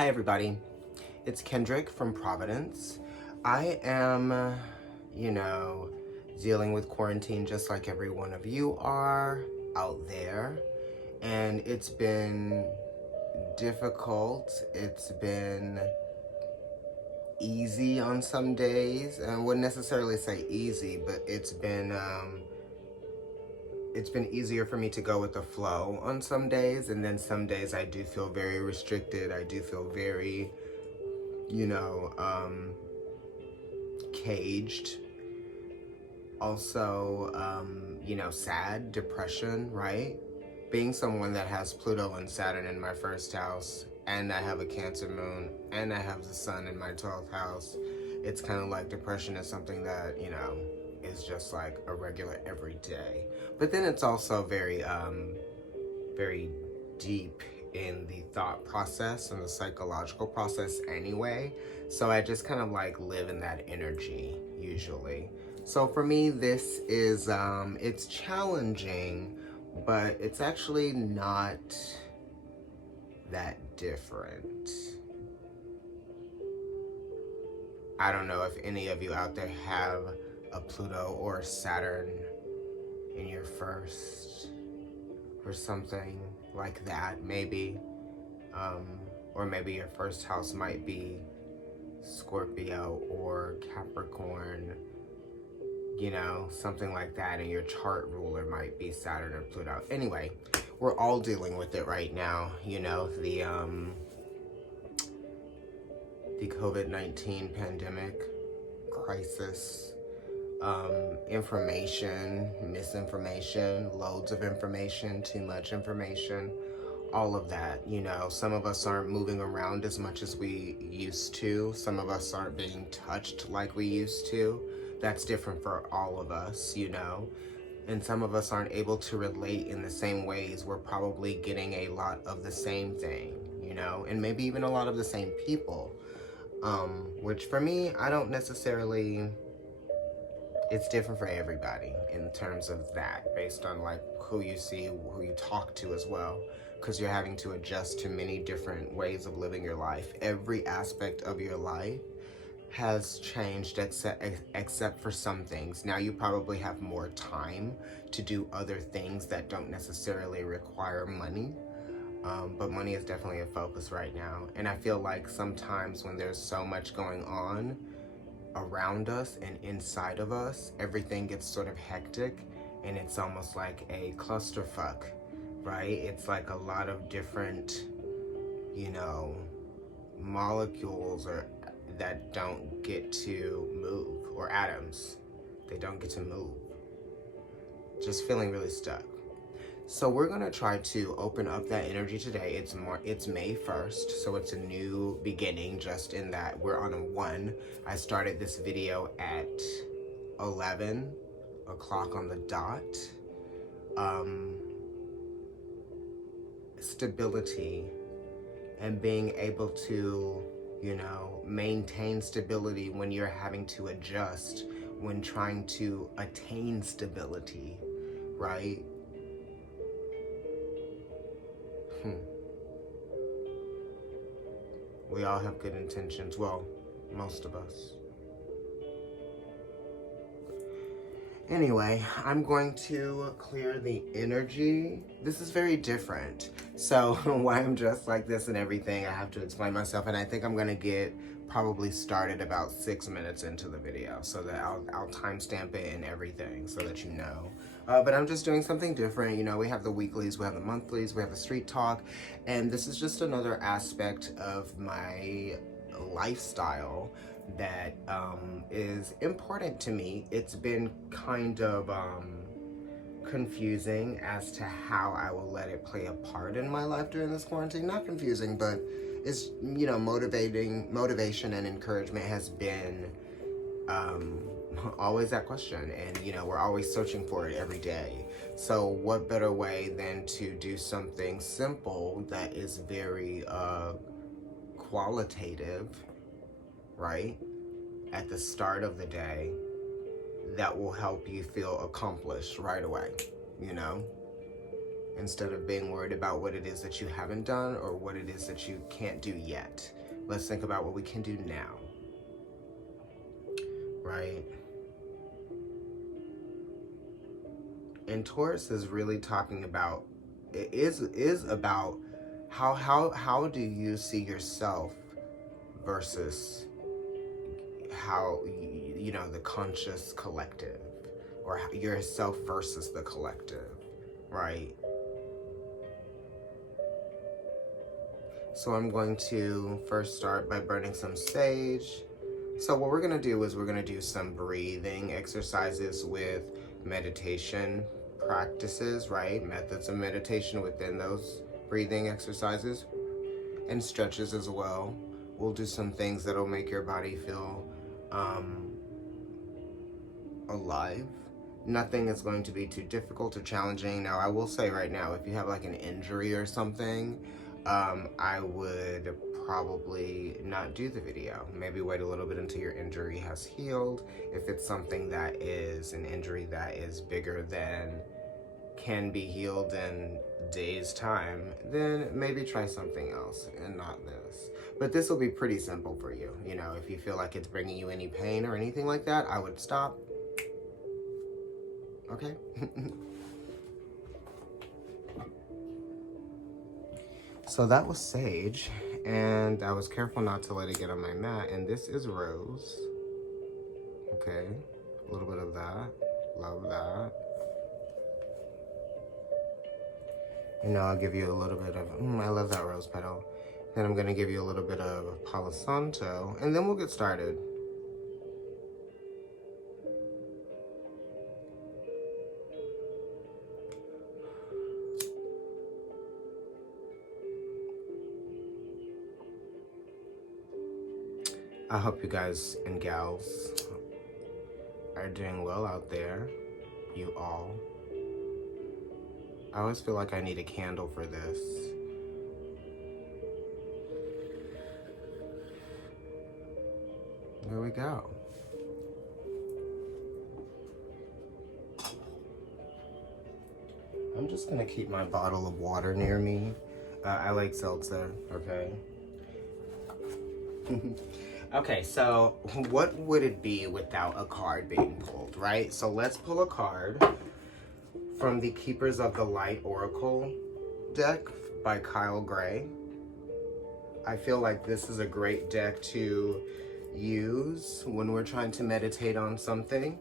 Hi everybody, it's Kendrick from Providence. I am, dealing with quarantine just like every one of you are out there. And it's been difficult. It's been easy on some days. And I wouldn't necessarily say easy, but it's been easier for me to go with the flow on some days, and then some days I do feel very restricted. I do feel very, you know, caged. Also, sad, depression, right? Being someone that has Pluto and Saturn in my first house, and I have a Cancer moon, and I have the sun in my 12th house, it's kind of like depression is something that, is just like a regular everyday. But then it's also very deep in the thought process and the psychological process anyway. So I just kind of like live in that energy usually. So for me, this is, it's challenging, but it's actually not that different. I don't know if any of you out there have a Pluto or a Saturn in your first or something like that, maybe. Or maybe your first house might be Scorpio or Capricorn, something like that, and your chart ruler might be Saturn or Pluto. Anyway, we're all dealing with it right now, the COVID-19 pandemic crisis, information, misinformation, loads of information, too much information, all of that. Some of us aren't moving around as much as we used to. Some of us aren't being touched like we used to. That's different for all of us, and some of us aren't able to relate in the same ways. We're probably getting a lot of the same thing, and maybe even a lot of the same people. Which for me, I don't necessarily, it's different for everybody in terms of that, based on like who you see, who you talk to as well, because you're having to adjust to many different ways of living your life. Every aspect of your life has changed except for some things. Now you probably have more time to do other things that don't necessarily require money. But money is definitely a focus right now. And I feel like sometimes when there's so much going on around us and inside of us, everything gets sort of hectic, and it's almost like a clusterfuck, right? It's like a lot of different, molecules that don't get to move, or atoms, they don't get to move. Just feeling really stuck. So we're gonna try to open up that energy today. It's May 1st, so it's a new beginning, just in that we're on a 1. I started this video at 11 o'clock on the dot. Stability and being able to, maintain stability when you're having to adjust, when trying to attain stability, right? We all have good intentions. Well, most of us. Anyway, I'm going to clear the energy. This is very different. So why I'm dressed like this and everything, I have to explain myself. And I think I'm gonna get probably started about 6 minutes into the video, so that I'll timestamp it and everything so that you know. But I'm just doing something different. We have the weeklies, we have the monthlies, we have the street talk, and this is just another aspect of my lifestyle that is important to me. It's been kind of confusing as to how I will let it play a part in my life during this quarantine. Not confusing, but it's, motivation and encouragement has been always that question, and we're always searching for it every day. So what better way than to do something simple that is very qualitative, right, at the start of the day, that will help you feel accomplished right away, instead of being worried about what it is that you haven't done or what it is that you can't do yet. Let's think about what we can do now, right? And Taurus is really talking about, it is about how do you see yourself versus how, you know, the conscious collective, or yourself versus the collective, right? So I'm going to first start by burning some sage. So what we're going to do is we're going to do some breathing exercises with meditation practices, right? Methods of meditation within those breathing exercises, and stretches as well. We'll do some things that'll make your body feel alive. Nothing is going to be too difficult or challenging. Now, I will say right now, if you have like an injury or something, I would probably not do the video. Maybe wait a little bit until your injury has healed. If it's something that is an injury that is bigger than can be healed in days time, then maybe try something else and not this. But this will be pretty simple for you. You know, if you feel like it's bringing you any pain or anything like that, I would stop. Okay? So that was sage, and I was careful not to let it get on my mat, and this is rose. Okay, a little bit of that, love that. And now I'll give you a little bit of, I love that rose petal. Then I'm gonna give you a little bit of Palo Santo, and then we'll get started. I hope you guys and gals are doing well out there, you all. I always feel like I need a candle for this. There we go. I'm just gonna keep my bottle of water near me. I like seltzer, okay? Okay, so what would it be without a card being pulled, right? So let's pull a card from the Keepers of the Light Oracle deck by Kyle Gray. I feel like this is a great deck to use when we're trying to meditate on something.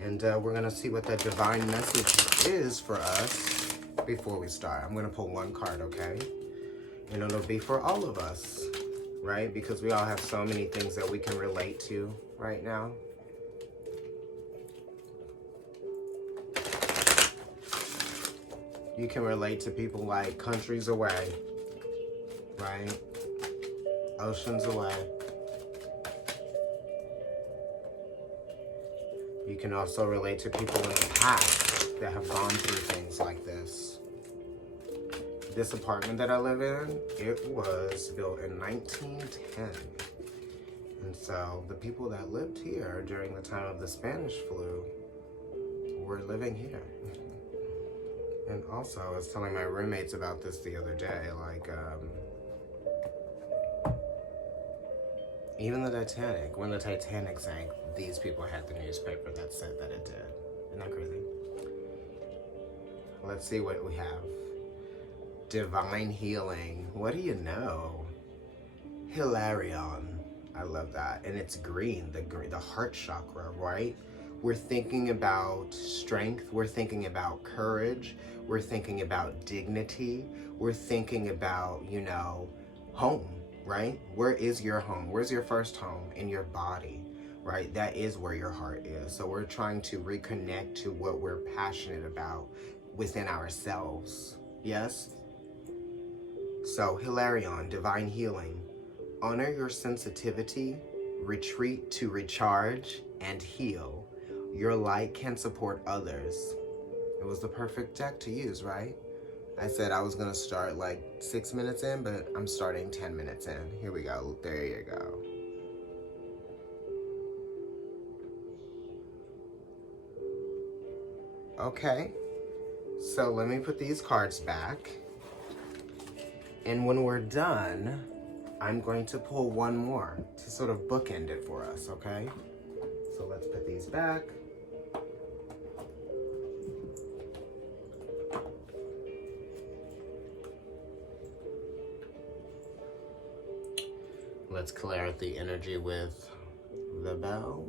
And we're gonna see what that divine message is for us before we start. I'm gonna pull one card, okay? And it'll be for all of us, right? Because we all have so many things that we can relate to right now. You can relate to people like countries away, right? Oceans away. You can also relate to people in the past that have gone through things like this. This apartment that I live in, it was built in 1910. And so the people that lived here during the time of the Spanish flu were living here. And also, I was telling my roommates about this the other day, like, even the Titanic, when the Titanic sank, these people had the newspaper that said that it did. Isn't that crazy? Let's see what we have. Divine healing. What do you know? Hilarion. I love that. And it's green, the heart chakra, right? We're thinking about strength. We're thinking about courage. We're thinking about dignity. We're thinking about, you know, home, right? Where is your home? Where's your first home? In your body, right? That is where your heart is. So we're trying to reconnect to what we're passionate about within ourselves. Yes? So Hilarion, divine healing. Honor your sensitivity, retreat to recharge, and heal. Your light can support others. It was the perfect deck to use, right? I said I was gonna start like 6 minutes in, but I'm starting 10 minutes in. Here we go, there you go. Okay, So let me put these cards back. And when we're done, I'm going to pull one more to sort of bookend it for us, okay? So let's put these back. Let's clear out the energy with the bell.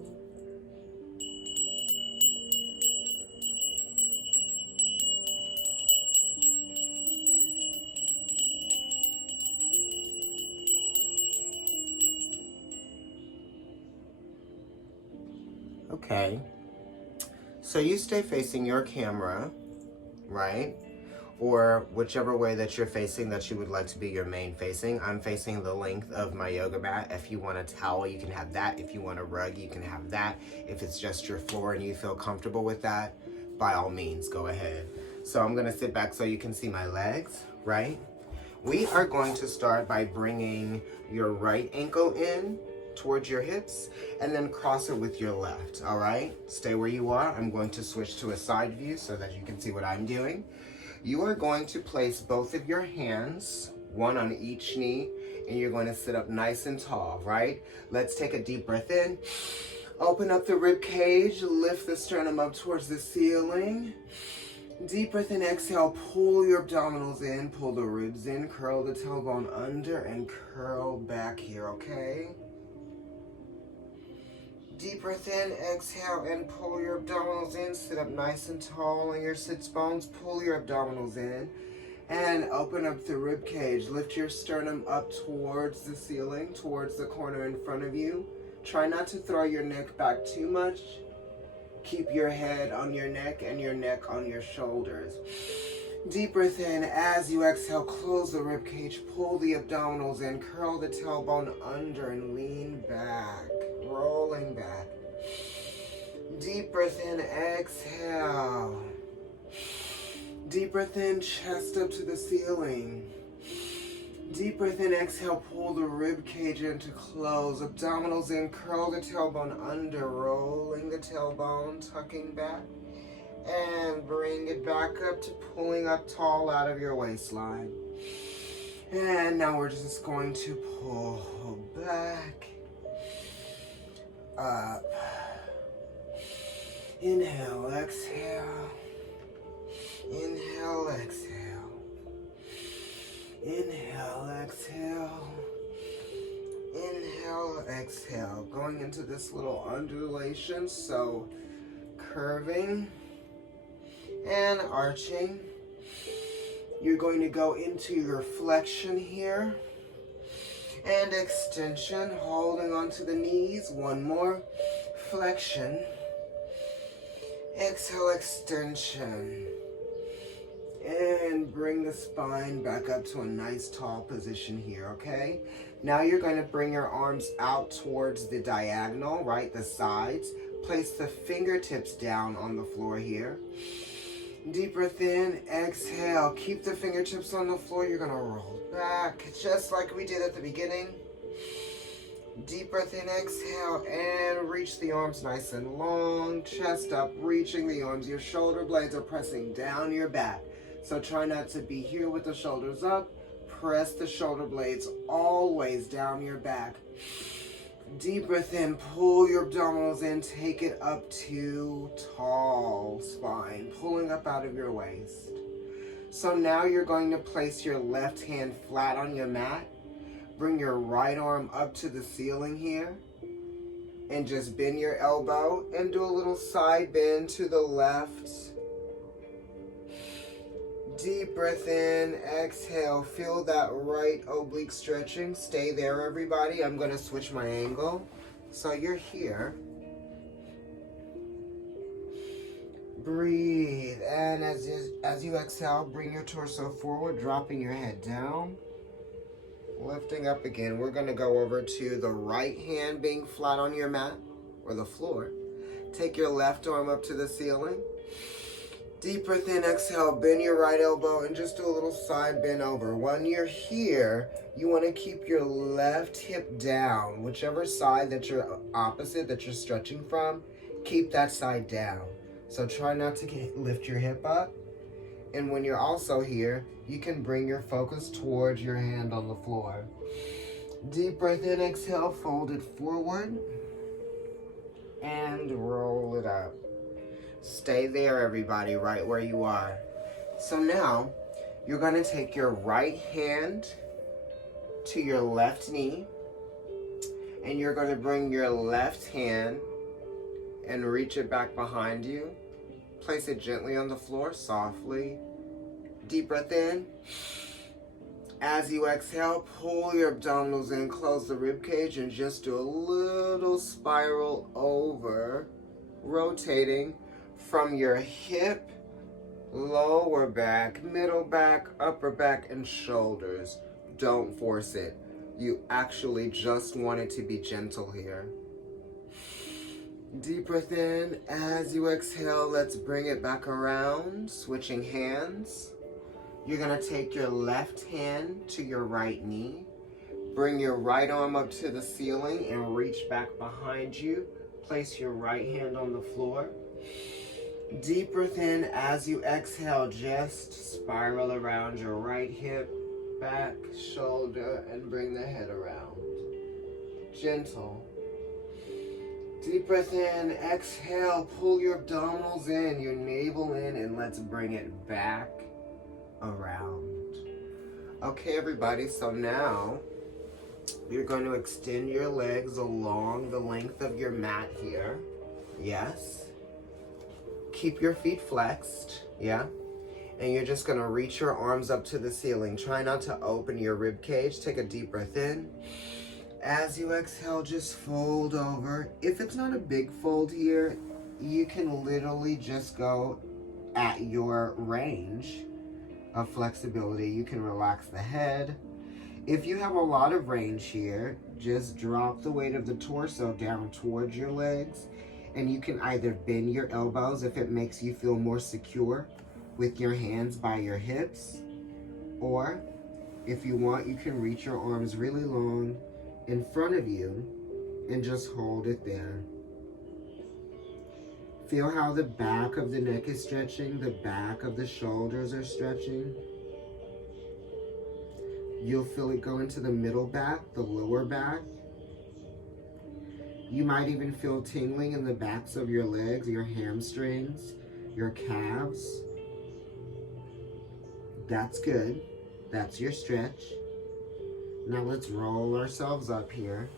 Okay, so you stay facing your camera, right? Or whichever way that you're facing that you would like to be your main facing. I'm facing the length of my yoga mat. If you want a towel, you can have that. If you want a rug, you can have that. If it's just your floor and you feel comfortable with that, by all means, go ahead. So I'm gonna sit back so you can see my legs, right? We are going to start by bringing your right ankle in towards your hips and then cross it with your left, all right? Stay where you are. I'm going to switch to a side view so that you can see what I'm doing. You are going to place both of your hands, one on each knee, and you're going to sit up nice and tall, right? Let's take a deep breath in. Open up the rib cage, lift the sternum up towards the ceiling. Deep breath in, exhale, pull your abdominals in, pull the ribs in, curl the tailbone under, and curl back here, okay? Deep breath in, exhale, and pull your abdominals in. Sit up nice and tall on your sits bones. Pull your abdominals in and open up the rib cage. Lift your sternum up towards the ceiling, towards the corner in front of you. Try not to throw your neck back too much. Keep your head on your neck and your neck on your shoulders. Deep breath in. As you exhale, close the rib cage. Pull the abdominals in. Curl the tailbone under and lean back. Rolling back. Deep breath in, exhale. Deep breath in, chest up to the ceiling. Deep breath in, exhale, pull the rib cage in to close. Abdominals in, curl the tailbone under, rolling the tailbone, tucking back. And bring it back up to pulling up tall out of your waistline. And now we're just going to pull back. Up. Inhale, exhale. Inhale, exhale. Inhale, exhale. Inhale, exhale. Going into this little undulation, so curving and arching. You're going to go into your flexion here. And extension, holding onto the knees. One more. Flexion. Exhale, extension. And bring the spine back up to a nice tall position here, okay? Now you're going to bring your arms out towards the diagonal, right? The sides. Place the fingertips down on the floor here. Deep breath in, exhale. Keep the fingertips on the floor. You're going to roll back just like we did at the beginning. Deep breath in, exhale, and reach the arms nice and long. Chest up, reaching the arms. Your shoulder blades are pressing down your back. So try not to be here with the shoulders up. Press the shoulder blades always down your back. Deep breath in, pull your abdominals in, take it up to tall spine, pulling up out of your waist. So now you're going to place your left hand flat on your mat. Bring your right arm up to the ceiling here. And just bend your elbow and do a little side bend to the left. Deep breath in, exhale. Feel that right oblique stretching. Stay there, everybody. I'm going to switch my angle. So you're here. Breathe. And as you exhale, bring your torso forward, dropping your head down. Lifting up again. We're going to go over to the right hand being flat on your mat or the floor. Take your left arm up to the ceiling. Deep breath in, exhale, bend your right elbow and just do a little side bend over. When you're here, you want to keep your left hip down. Whichever side that you're opposite, that you're stretching from, keep that side down. So try not to lift your hip up. And when you're also here, you can bring your focus towards your hand on the floor. Deep breath in, exhale, fold it forward, and roll it up. Stay there, everybody, right where you are. So now, you're gonna take your right hand to your left knee, and you're gonna bring your left hand and reach it back behind you. Place it gently on the floor, softly. Deep breath in. As you exhale, pull your abdominals in, close the rib cage, and just do a little spiral over, rotating from your hip, lower back, middle back, upper back, and shoulders. Don't force it. You actually just want it to be gentle here. Deep breath in. As you exhale, let's bring it back around, switching hands. You're gonna take your left hand to your right knee. Bring your right arm up to the ceiling and reach back behind you. Place your right hand on the floor. Deep breath in. As you exhale, just spiral around your right hip, back, shoulder, and bring the head around. Gentle. Deep breath in, exhale, pull your abdominals in, your navel in, and let's bring it back around. Okay, everybody, so now you're going to extend your legs along the length of your mat here. Yes. Keep your feet flexed, yeah? And you're just gonna reach your arms up to the ceiling. Try not to open your rib cage. Take a deep breath in. As you exhale, just fold over. If it's not a big fold here, you can literally just go at your range of flexibility. You can relax the head. If you have a lot of range here, just drop the weight of the torso down towards your legs, and you can either bend your elbows if it makes you feel more secure with your hands by your hips, or if you want, you can reach your arms really long in front of you and just hold it there. Feel how the back of the neck is stretching, the back of the shoulders are stretching. You'll feel it go into the middle back, the lower back. You might even feel tingling in the backs of your legs, your hamstrings, your calves. That's good. That's your stretch. Now let's roll ourselves up here.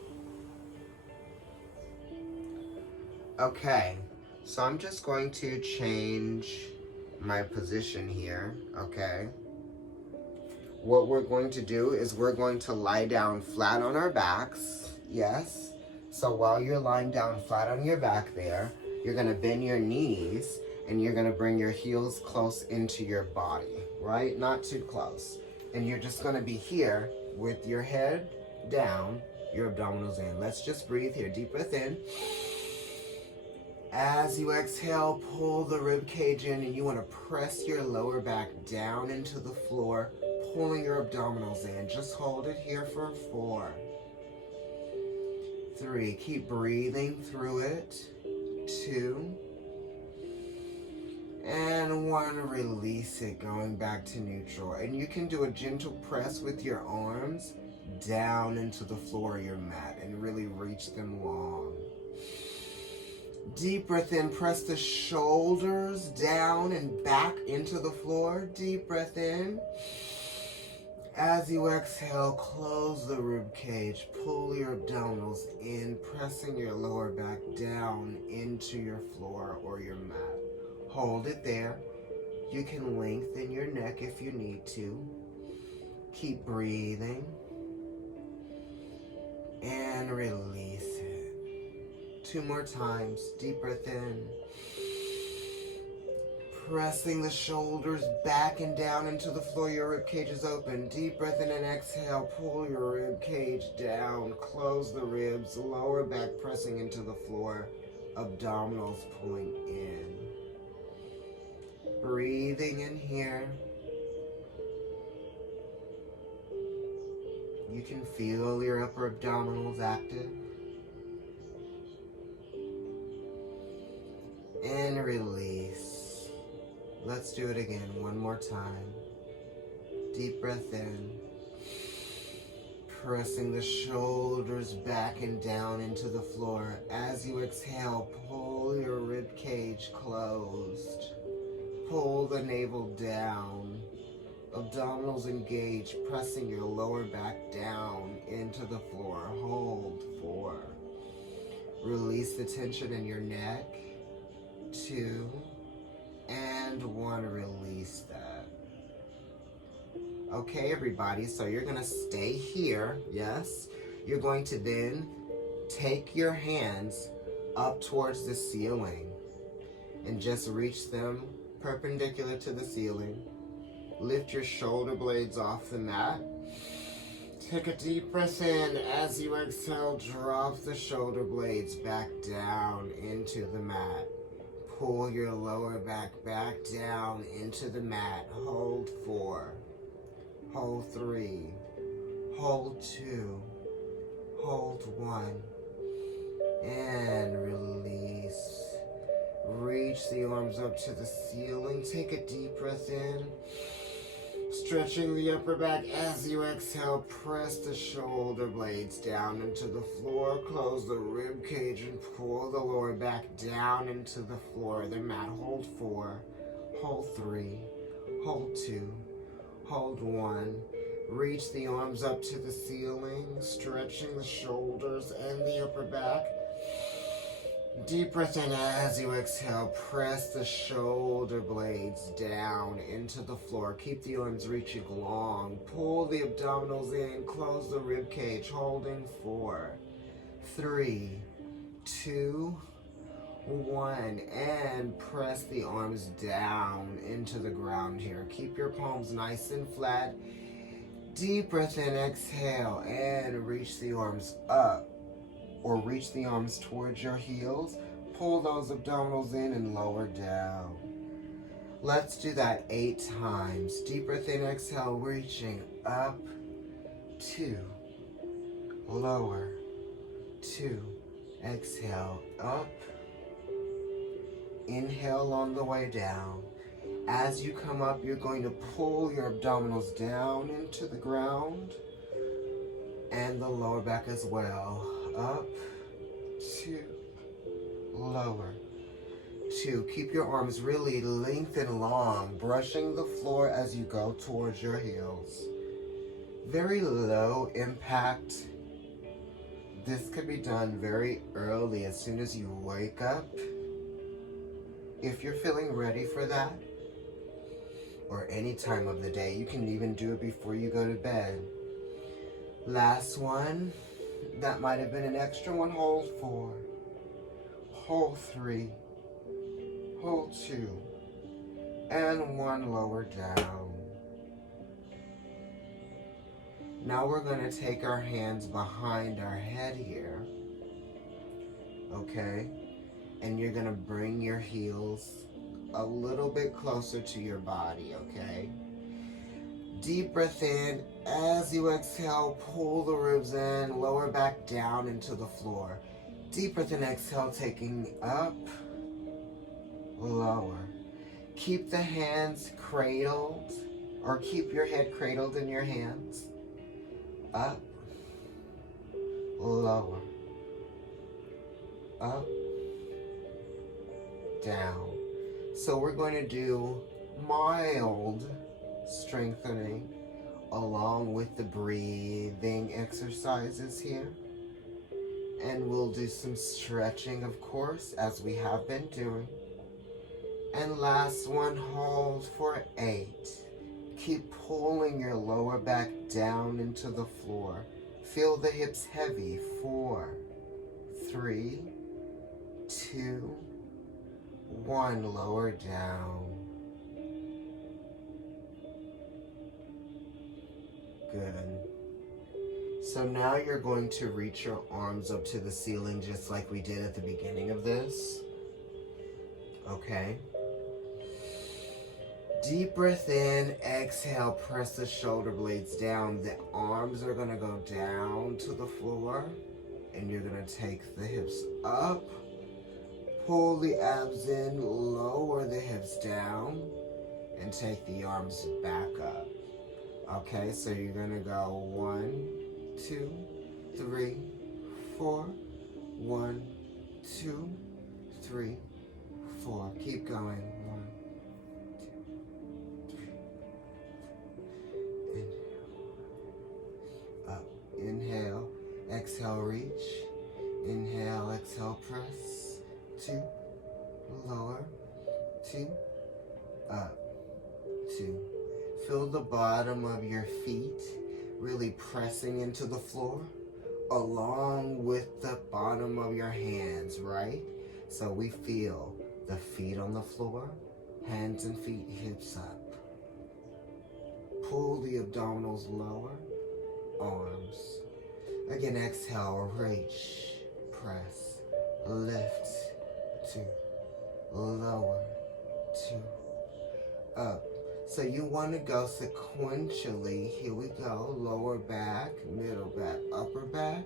Okay, so I'm just going to change my position here, okay? What we're going to do is we're going to lie down flat on our backs, yes? So while you're lying down flat on your back there, you're gonna bend your knees and you're gonna bring your heels close into your body, right? Not too close. And you're just gonna be here with your head down, your abdominals in. Let's just breathe here. Deep breath in. As you exhale, pull the rib cage in, and you want to press your lower back down into the floor, pulling your abdominals in. Just hold it here for 4, 3. Keep breathing through it. 2. And 1. Release it, going back to neutral. And you can do a gentle press with your arms down into the floor of your mat and really reach them long. Deep breath in, press the shoulders down and back into the floor. Deep breath in. As you exhale, close the rib cage, pull your abdominals in, pressing your lower back down into your floor or your mat. Hold it there. You can lengthen your neck if you need to. Keep breathing. And release it. 2 more times. Deep breath in. Pressing the shoulders back and down into the floor. Your rib cage is open. Deep breath in and exhale. Pull your rib cage down. Close the ribs. Lower back pressing into the floor. Abdominals pulling in. Breathing in here. You can feel your upper abdominals active. And release. Let's do it again one more time. Deep breath in. Pressing the shoulders back and down into the floor. As you exhale, pull your rib cage closed. Pull the navel down. Abdominals engaged, pressing your lower back down into the floor. Hold 4. Release the tension in your neck. 2 and 1. Release that. Okay, everybody, so you're gonna stay here, yes? You're going to then take your hands up towards the ceiling and just reach them perpendicular to the ceiling. Lift your shoulder blades off the mat. Take a deep breath in. As you exhale, drop the shoulder blades back down into the mat. Pull your lower back down into the mat. Hold 4. Hold 3. Hold 2. Hold 1. And release. Reach the arms up to the ceiling. Take a deep breath in. Stretching the upper back as you exhale. Press the shoulder blades down into the floor. Close the rib cage and pull the lower back down into the floor. The mat. Hold 4. Hold 3. Hold 2. Hold 1. Reach the arms up to the ceiling. Stretching the shoulders and the upper back. Deep breath in as you exhale. Press the shoulder blades down into the floor. Keep the arms reaching long. Pull the abdominals in. Close the rib cage. Holding 4, 3, 2, 1. And press the arms down into the ground here. Keep your palms nice and flat. Deep breath in. Exhale. And reach the arms up. Or reach the arms towards your heels. Pull those abdominals in and lower down. Let's do that 8 times. Deep breath in, exhale, reaching up, 2, lower, 2, exhale, up, inhale on the way down. As you come up, you're going to pull your abdominals down into the ground and the lower back as well. Up, 2, lower, 2. Keep your arms really lengthened long, brushing the floor as you go towards your heels. Very low impact. This could be done very early, as soon as you wake up. If you're feeling ready for that, or any time of the day, you can even do it before you go to bed. Last one. That might have been an extra one. Hold 4. Hold 3. Hold 2. And 1. Lower down. Now we're going to take our hands behind our head here. Okay? And you're going to bring your heels a little bit closer to your body, okay? Deep breath in. As you exhale, pull the ribs in, lower back down into the floor. Deep breath in, exhale, taking up, lower. Keep the hands cradled, or keep your head cradled in your hands. Up, lower, up, down. So we're going to do mild strengthening along with the breathing exercises here. And we'll do some stretching, of course, as we have been doing. And last one, hold for 8. Keep pulling your lower back down into the floor. Feel the hips heavy. 4, 3, 2, 1. Lower down. Good. So now you're going to reach your arms up to the ceiling just like we did at the beginning of this. Okay. Deep breath in, exhale, press the shoulder blades down. The arms are going to go down to the floor, and you're going to take the hips up, pull the abs in, lower the hips down, and take the arms back up. Okay, so you're gonna go 1, 2, 3, 4. 1, 2, 3, 4. Keep going. 1, 2, 3. Inhale. Up. Inhale. Exhale, reach. Inhale, exhale, press. 2. Lower. 2. Up. 2. Feel the bottom of your feet really pressing into the floor, along with the bottom of your hands, right? So we feel the feet on the floor, hands and feet, hips up. Pull the abdominals lower, arms. Again, exhale, reach, press, lift, 2, lower, 2, up. So you want to go sequentially. Here we go. Lower back, middle back, upper back,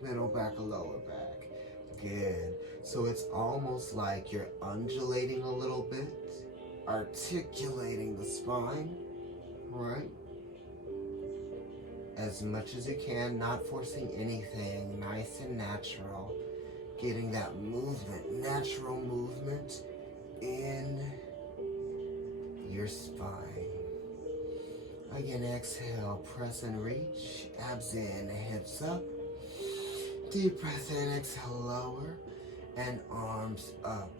middle back, lower back. Good. So it's almost like you're undulating a little bit, articulating the spine, right? As much as you can, not forcing anything, nice and natural. Getting that movement, natural movement in your spine. Again, exhale, press and reach, abs in, hips up. Deep breath in, exhale, lower, and arms up.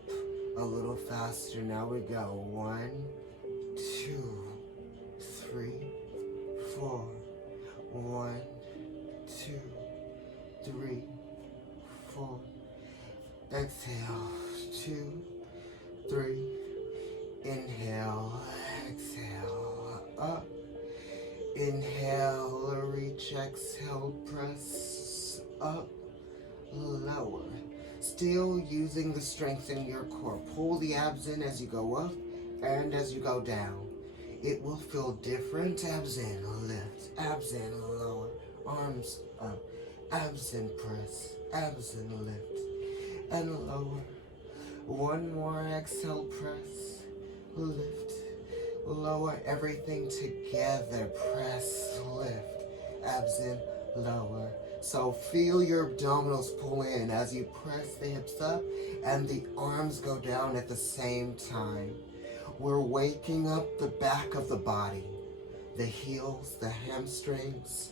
A little faster, now we go. 1, 2, 3, 4. 1, 2, 3, 4. Exhale, 2, 3. Inhale, exhale, up. Inhale, reach, exhale, press, up, lower. Still using the strength in your core. Pull the abs in as you go up and as you go down. It will feel different. Abs in, lift, abs in, lower, arms up, abs in, press, abs in, lift, and lower. One more, exhale, press, lift, lower, everything together, press, lift, abs in, lower. So feel your abdominals pull in as you press the hips up and the arms go down at the same time. We're waking up the back of the body, the heels, the hamstrings,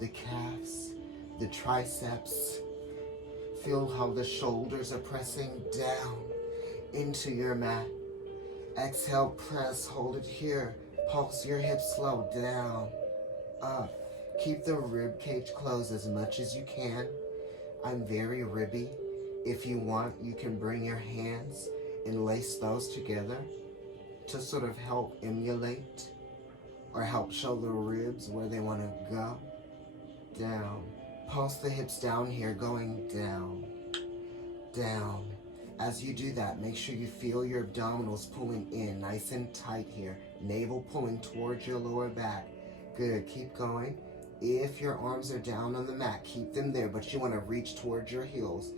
the calves, the triceps. Feel how the shoulders are pressing down into your mat. Exhale, press, hold it here. Pulse your hips slow down, up. Keep the rib cage closed as much as you can. I'm very ribby. If you want, you can bring your hands and lace those together to sort of help emulate or help show the ribs where they want to go. Down. Pulse the hips down here, going down, down. As you do that, make sure you feel your abdominals pulling in nice and tight here. Navel pulling towards your lower back. Good, keep going. If your arms are down on the mat, keep them there, but you want to reach towards your heels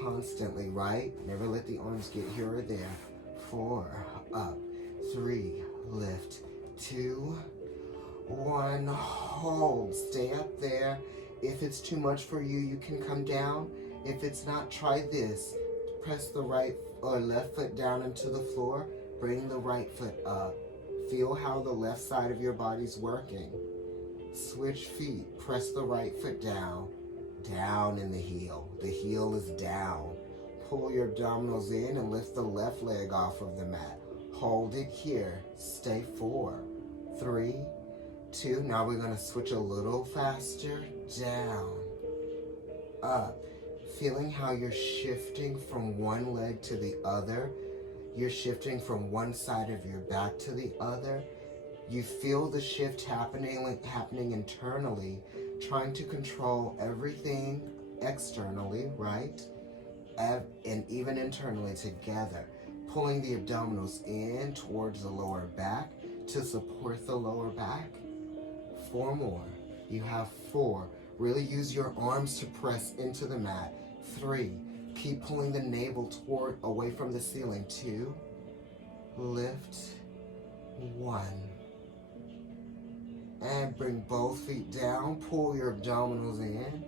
constantly, right? Never let the arms get here or there. 4, up, 3, lift, 2, 1, hold. Stay up there. If it's too much for you, you can come down. If it's not, try this. Press the right or left foot down into the floor. Bring the right foot up. Feel how the left side of your body's working. Switch feet. Press the right foot down. Down in the heel. The heel is down. Pull your abdominals in and lift the left leg off of the mat. Hold it here. Stay 4, 3, 2. Now we're going to switch a little faster. Down. Up. Feeling how you're shifting from one leg to the other. You're shifting from one side of your back to the other. You feel the shift happening internally, trying to control everything externally, right? And even internally together. Pulling the abdominals in towards the lower back to support the lower back. 4 more. You have 4. Really use your arms to press into the mat. 3. Keep pulling the navel away from the ceiling. 2, lift, 1. And bring both feet down, pull your abdominals in,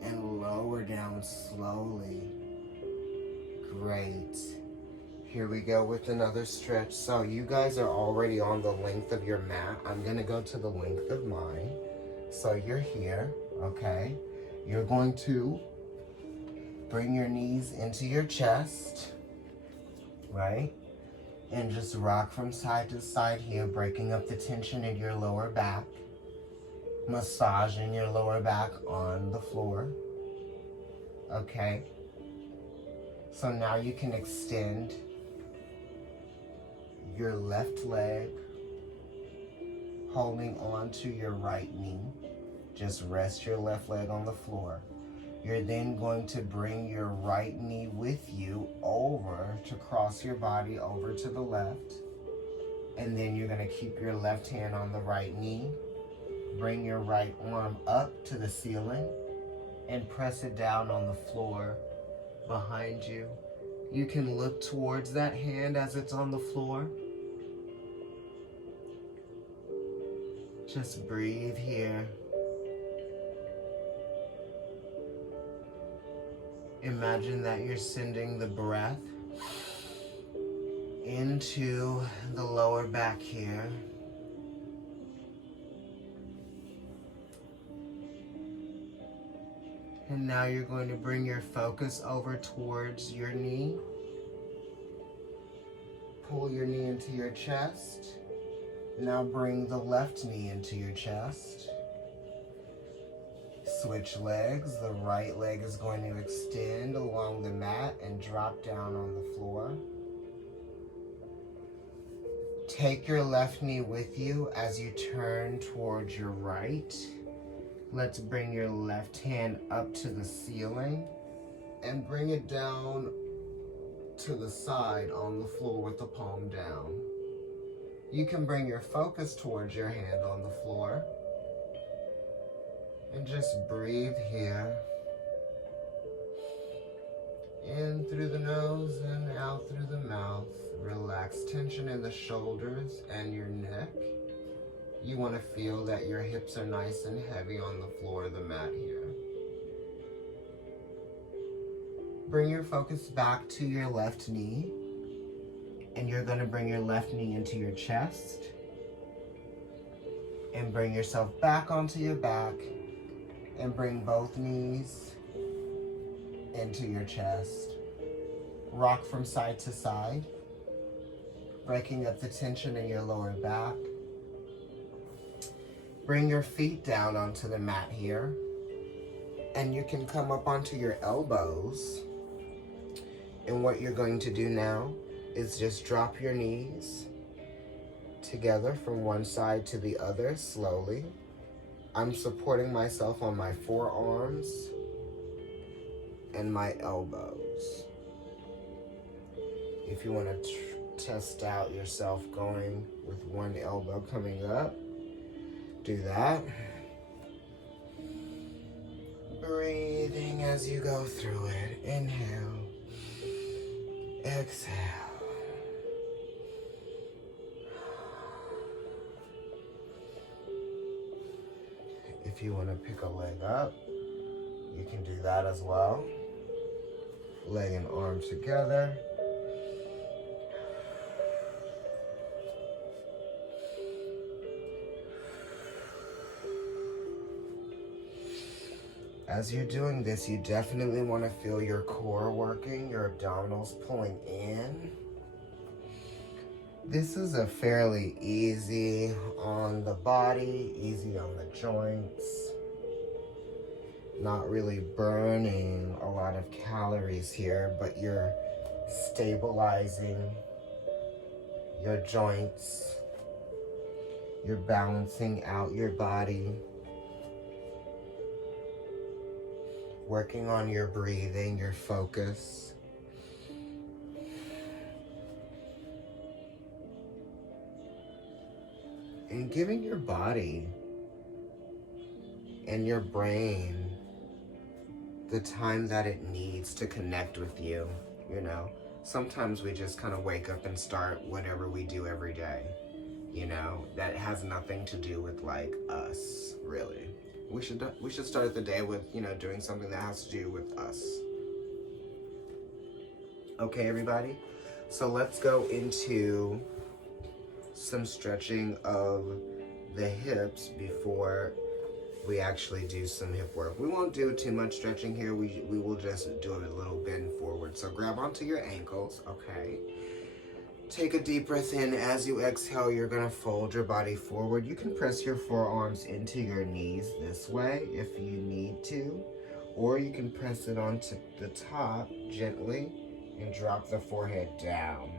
and lower down slowly. Great. Here we go with another stretch. So you guys are already on the length of your mat. I'm gonna go to the length of mine. So you're here, okay? You're going to bring your knees into your chest, right? And just rock from side to side here, breaking up the tension in your lower back. Massaging your lower back on the floor, okay? So now you can extend your left leg, holding on to your right knee. Just rest your left leg on the floor. You're then going to bring your right knee with you over to cross your body over to the left. And then you're gonna keep your left hand on the right knee. Bring your right arm up to the ceiling and press it down on the floor behind you. You can look towards that hand as it's on the floor. Just breathe here. Imagine that you're sending the breath into the lower back here. And now you're going to bring your focus over towards your knee. Pull your knee into your chest. Now bring the left knee into your chest. Switch legs. The right leg is going to extend along the mat and drop down on the floor. Take your left knee with you as you turn towards your right. Let's bring your left hand up to the ceiling and bring it down to the side on the floor with the palm down. You can bring your focus towards your hand on the floor and just breathe here. In through the nose and out through the mouth. Relax tension in the shoulders and your neck. You want to feel that your hips are nice and heavy on the floor of the mat here. Bring your focus back to your left knee. And you're going to bring your left knee into your chest. And bring yourself back onto your back. And bring both knees into your chest. Rock from side to side, breaking up the tension in your lower back. Bring your feet down onto the mat here, and you can come up onto your elbows. And what you're going to do now is just drop your knees together from one side to the other slowly. I'm supporting myself on my forearms and my elbows. If you want to test out yourself going with one elbow coming up, do that. Breathing as you go through it. Inhale, exhale. If you want to pick a leg up, you can do that as well. Leg and arm together. As you're doing this, you definitely want to feel your core working, your abdominals pulling in. This is a fairly easy on the body, easy on the joints. Not really burning a lot of calories here, but you're stabilizing your joints. You're balancing out your body. Working on your breathing, your focus. And giving your body and your brain the time that it needs to connect with you, you know. sometimes we just kind of wake up and start whatever we do every day. You know, that has nothing to do with like us, really. We should start the day with, you know, doing something that has to do with us. Okay, everybody. So let's go into some stretching of the hips before we actually do some hip work. We won't do too much stretching here. We will just do a little bend forward. So grab onto your ankles, okay? Take a deep breath in. As you exhale, you're gonna fold your body forward. You can press your forearms into your knees this way if you need to, or you can press it onto the top gently and drop the forehead down.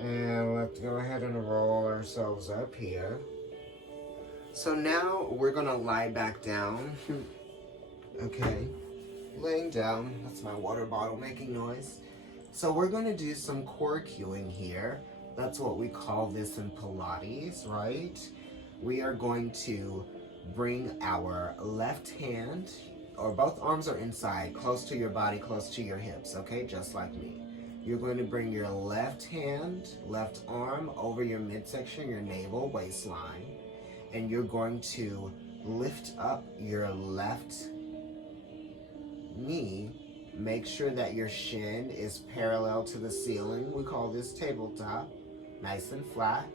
And let's go ahead and roll ourselves up here. So now we're gonna lie back down. Okay, laying down. That's my water bottle making noise. So we're gonna do some core cueing here. That's what we call this in Pilates, right? We are going to bring our left hand, or both arms are inside, close to your body, close to your hips, okay? Just like me. You're going to bring your left hand, left arm over your midsection, your navel, waistline, and you're going to lift up your left knee. Make sure that your shin is parallel to the ceiling. We call this tabletop, nice and flat.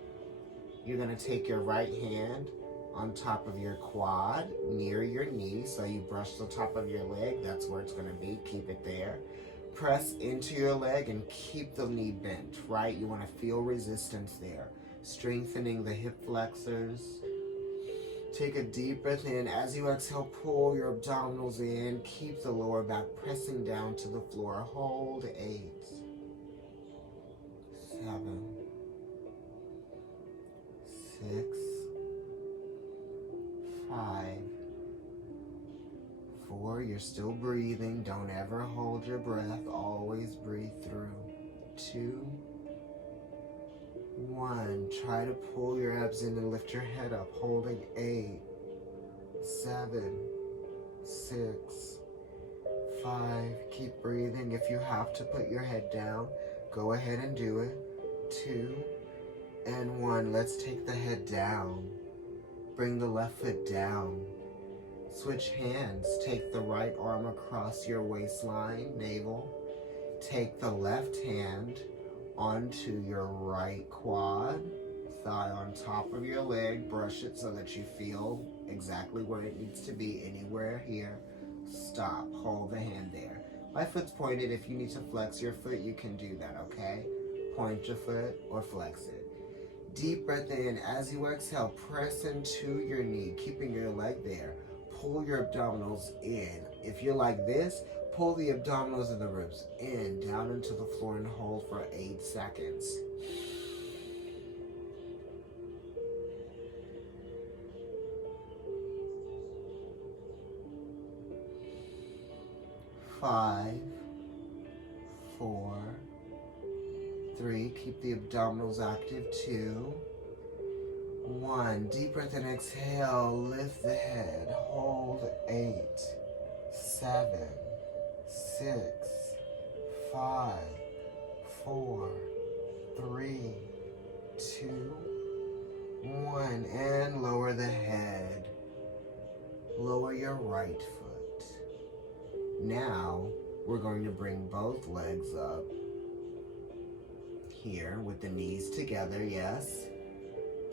You're gonna take your right hand on top of your quad, near your knee, so you brush the top of your leg. That's where it's gonna be, keep it there. Press into your leg and keep the knee bent, right? You wanna feel resistance there. Strengthening the hip flexors. Take a deep breath in. As you exhale, pull your abdominals in. Keep the lower back pressing down to the floor. Hold 8, 7, 6, 5, 4. You're still breathing. Don't ever hold your breath. Always breathe through. 2, 1. Try to pull your abs in and lift your head up. Holding 8, 7, 6, 5. Keep breathing. If you have to put your head down, go ahead and do it. 2 and 1. Let's take the head down. Bring the left foot down. Switch hands. Take the right arm across your waistline, navel. Take the left hand onto your right quad, thigh on top of your leg. Brush it so that you feel exactly where it needs to be, anywhere here. Stop. Hold the hand there. My foot's pointed. If you need to flex your foot, you can do that, okay? Point your foot or flex it. Deep breath in. As you exhale, press into your knee, keeping your leg there. Pull your abdominals in. If you're like this, pull the abdominals and the ribs in, down into the floor, and hold for 8 seconds. 5, 4, 3. Keep the abdominals active. 2, 1. Deep breath in. Exhale. Lift the head. Hold 8, 7, 6, 5, 4, 3, 2, 1. And lower the head. Lower your right foot. Now we're going to bring both legs up here with the knees together. Yes.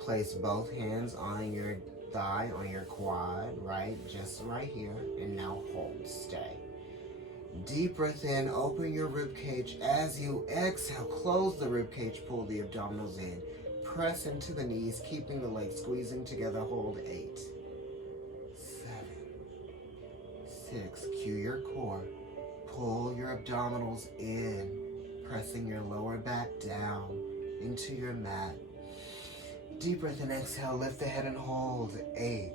Place both hands on your thigh, on your quad, right? Just right here. And now hold. Stay. Deep breath in. Open your rib cage. As you exhale, close the rib cage. Pull the abdominals in. Press into the knees, keeping the legs squeezing together. Hold 8, 7, 6. Cue your core. Pull your abdominals in, pressing your lower back down into your mat. Deep breath in. Exhale. Lift the head and hold 8,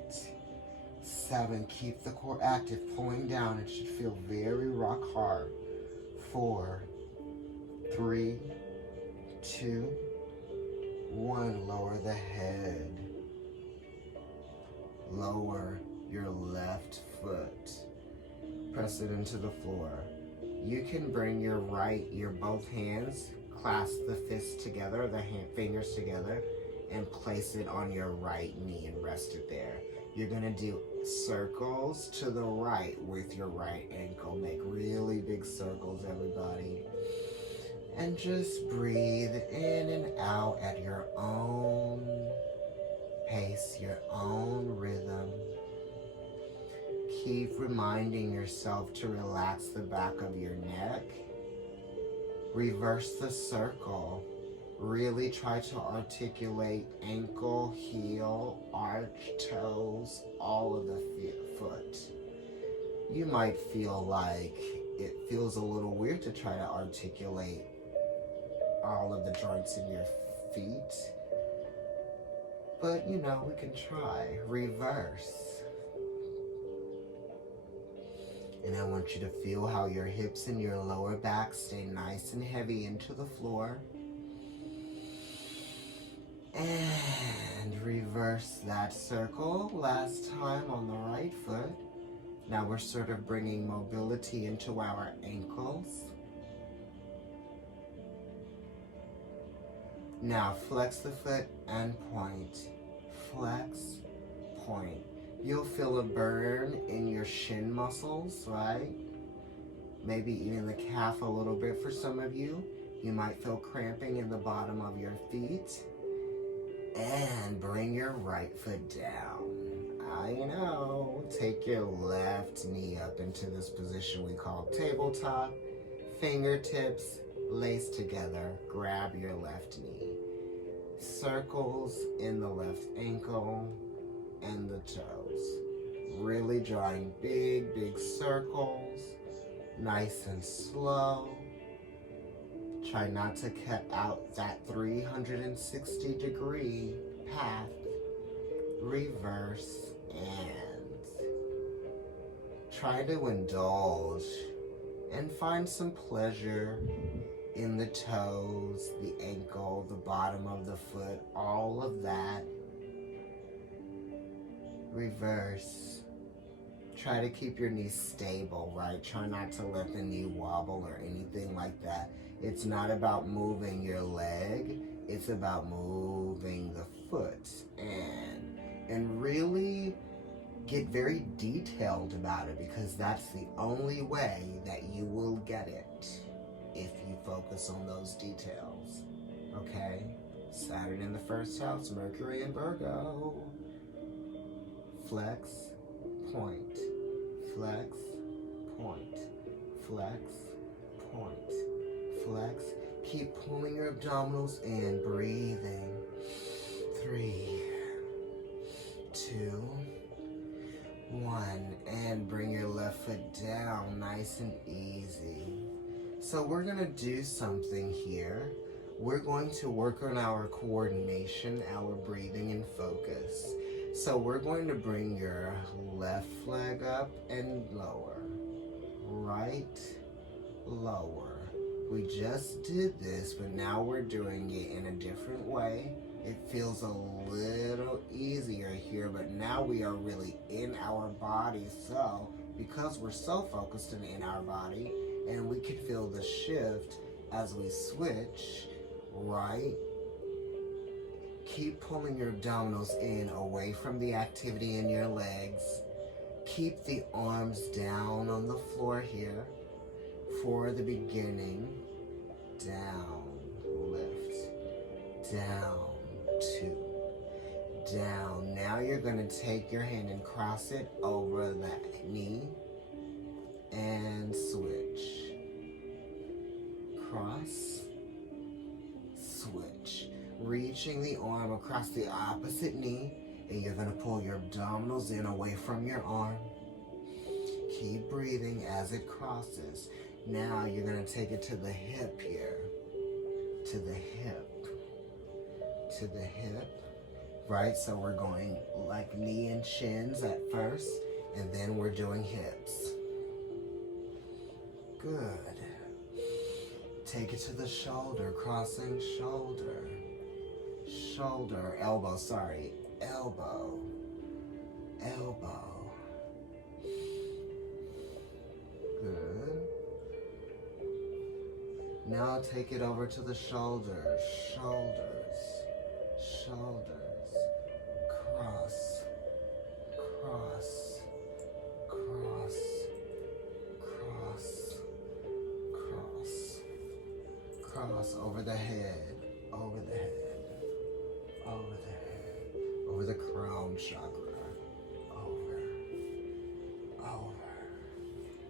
7. Keep the core active, pulling down. It should feel very rock hard. 4, 3, 2, 1. Lower the head. Lower your left foot. Press it into the floor. You can bring your both hands, clasp the fists together, the fingers together, and place it on your right knee and rest it there. You're gonna do circles to the right with your right ankle. Make really big circles, everybody. And just breathe in and out at your own pace, your own rhythm. Keep reminding yourself to relax the back of your neck. Reverse the circle. Really try to articulate ankle, heel, arch, toes, all of the foot. You might feel like it feels a little weird to try to articulate all of the joints in your feet. But we can try. Reverse. And I want you to feel how your hips and your lower back stay nice and heavy into the floor. And reverse that circle. Last time on the right foot. Now we're sort of bringing mobility into our ankles. Now flex the foot and point. Flex, point. You'll feel a burn in your shin muscles, right? Maybe even the calf a little bit for some of you. You might feel cramping in the bottom of your feet. And bring your right foot down. I know. Take your left knee up into this position we call tabletop. Fingertips laced together. Grab your left knee. Circles in the left ankle and the toes. Really drawing big, big circles. Nice and slow. Try not to cut out that 360-degree path. Reverse and try to indulge and find some pleasure in the toes, the ankle, the bottom of the foot, all of that. Reverse. Try to keep your knee stable, right? Try not to let the knee wobble or anything like that. It's not about moving your leg, it's about moving the foot. And really get very detailed about it, because that's the only way that you will get it if you focus on those details. Okay? Saturn in the first house, Mercury in Virgo. Flex, point. Flex, point. Flex, point. Flex. Keep pulling your abdominals in, breathing. 3, 2, 1. And bring your left foot down, nice and easy. So we're gonna do something here. We're going to work on our coordination, our breathing and focus. So we're going to bring your left leg up and lower. Right, lower. We just did this, but now we're doing it in a different way. It feels a little easier here, but now we are really in our body. So, because we're so focused in our body, and we can feel the shift as we switch, right? Keep pulling your abdominals in, away from the activity in your legs. Keep the arms down on the floor here for the beginning. Down, lift, down, 2, down. Now you're gonna take your hand and cross it over the knee and switch. Cross, switch. Reaching the arm across the opposite knee, and you're gonna pull your abdominals in away from your arm. Keep breathing as it crosses. Now you're gonna take it to the hip here, to the hip, to the hip, right? So we're going like knee and shins at first, and then we're doing hips. Good. Take it to the shoulder, crossing shoulder, shoulder, elbow, elbow, elbow, Now take it over to the shoulders, shoulders, shoulders, cross, cross, cross, cross, cross, cross over the head, over the head, over the head, over the crown chakra, over, over.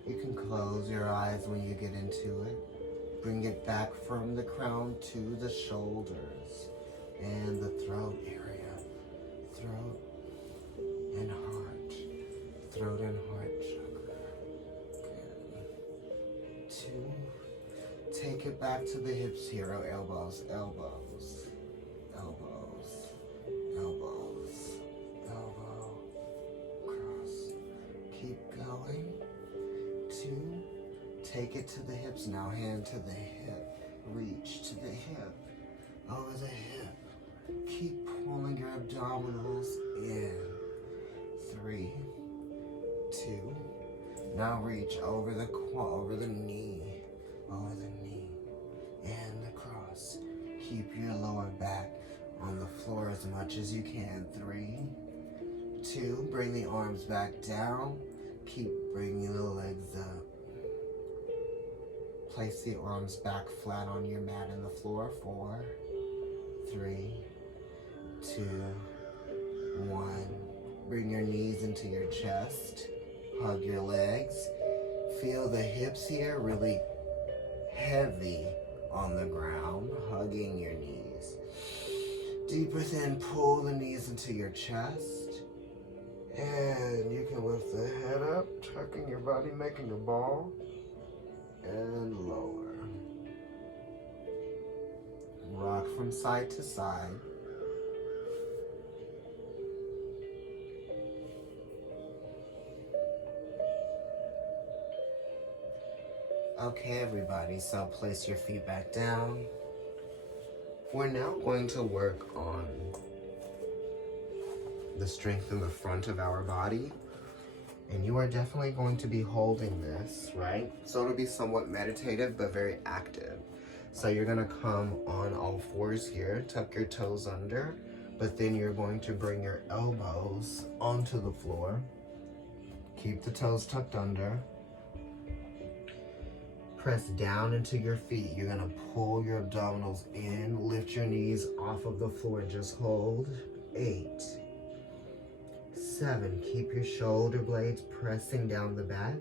You can close your eyes when you get into it. Bring it back from the crown to the shoulders and the throat area. Throat and heart. Throat and heart chakra. Good. 2. Take it back to the hips here. Elbows, elbows, elbows, elbows, elbow, cross. Keep going. 2. Take it to the hips now, hand to the hip. Reach to the hip, over the hip. Keep pulling your abdominals in. 3, 2. Now reach over the knee, and across. Keep your lower back on the floor as much as you can. 3, 2. Bring the arms back down. Keep bringing the legs up. Place the arms back flat on your mat in the floor. 4, 3, 2, 1. Bring your knees into your chest. Hug your legs. Feel the hips here really heavy on the ground, hugging your knees. Deep breath in, pull the knees into your chest. And you can lift the head up, tucking your body, making a ball. And lower. Rock from side to side. Okay, everybody, so place your feet back down. We're now going to work on the strength in the front of our body. And you are definitely going to be holding this, right? So it'll be somewhat meditative, but very active. So you're gonna come on all fours here, tuck your toes under, but then you're going to bring your elbows onto the floor. Keep the toes tucked under. Press down into your feet. You're gonna pull your abdominals in, lift your knees off of the floor, just hold. 8, 7, keep your shoulder blades pressing down the back,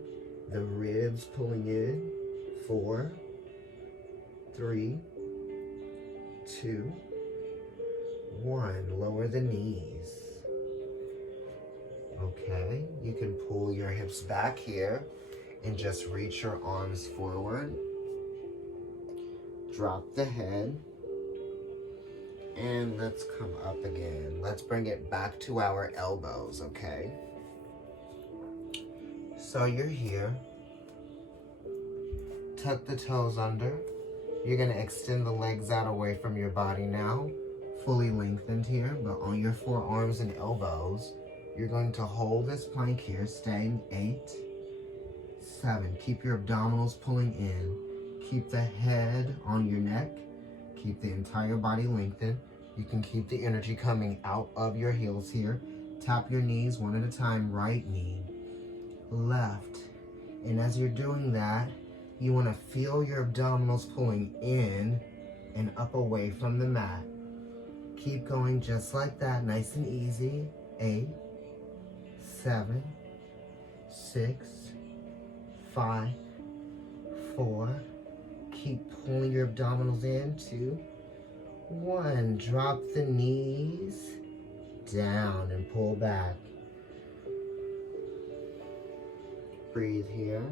the ribs pulling in. 4, 3, 2, 1. Lower the knees. Okay, you can pull your hips back here and just reach your arms forward. Drop the head. And let's come up again. Let's bring it back to our elbows, okay? So you're here. Tuck the toes under. You're gonna extend the legs out away from your body now. Fully lengthened here, but on your forearms and elbows, you're going to hold this plank here, staying. 8, 7. Keep your abdominals pulling in. Keep the head on your neck. Keep the entire body lengthened. You can keep the energy coming out of your heels here. Tap your knees one at a time. Right knee, left. And as you're doing that, you want to feel your abdominals pulling in and up away from the mat. Keep going just like that, nice and easy. 8, 7, 6, 5, 4. Keep pulling your abdominals in. 2, 1. Drop the knees down and pull back. Breathe here.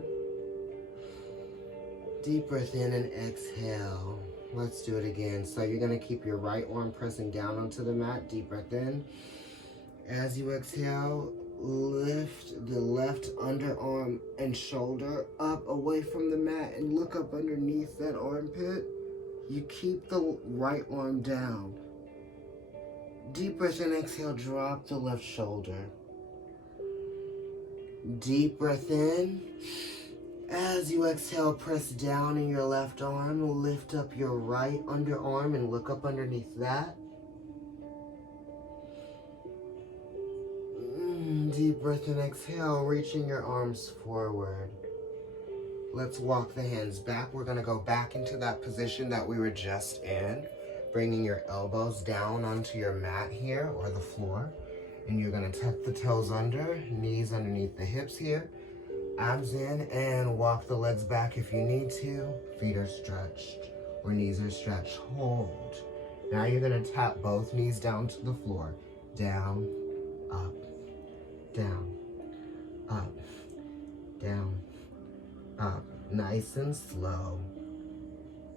Deep breath in and exhale. Let's do it again. So you're going to keep your right arm pressing down onto the mat. Deep breath in. As you exhale, lift the left underarm and shoulder up away from the mat and look up underneath that armpit. You keep the right arm down. Deep breath in, exhale, drop the left shoulder. Deep breath in, As you exhale, press down in your left arm, lift up your right underarm and look up underneath that. Deep breath and exhale, reaching your arms forward. Let's walk the hands back. We're gonna go back into that position that we were just in, bringing your elbows down onto your mat here or the floor. And you're gonna tuck the toes under, knees underneath the hips here, abs in, and walk the legs back if you need to. Feet are stretched or knees are stretched. Hold. Now you're gonna tap both knees down to the floor. Down, up, down, up, down, up. Nice and slow.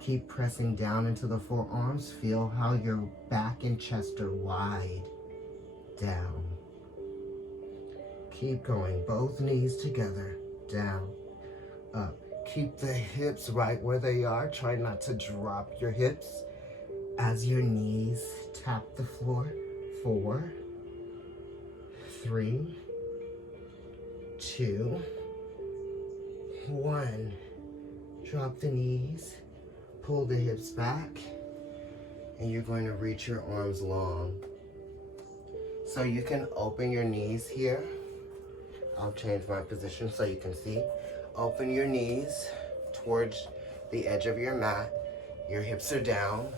Keep pressing down into the forearms. Feel how your back and chest are wide. Down. Keep going. Both knees together. Down. Up. Keep the hips right where they are. Try not to drop your hips as your knees tap the floor. 4, 3, 2, 1. Drop the knees. Pull the hips back. And you're going to reach your arms long. So you can open your knees here. I'll change my position so you can see. Open your knees towards the edge of your mat. Your hips are down.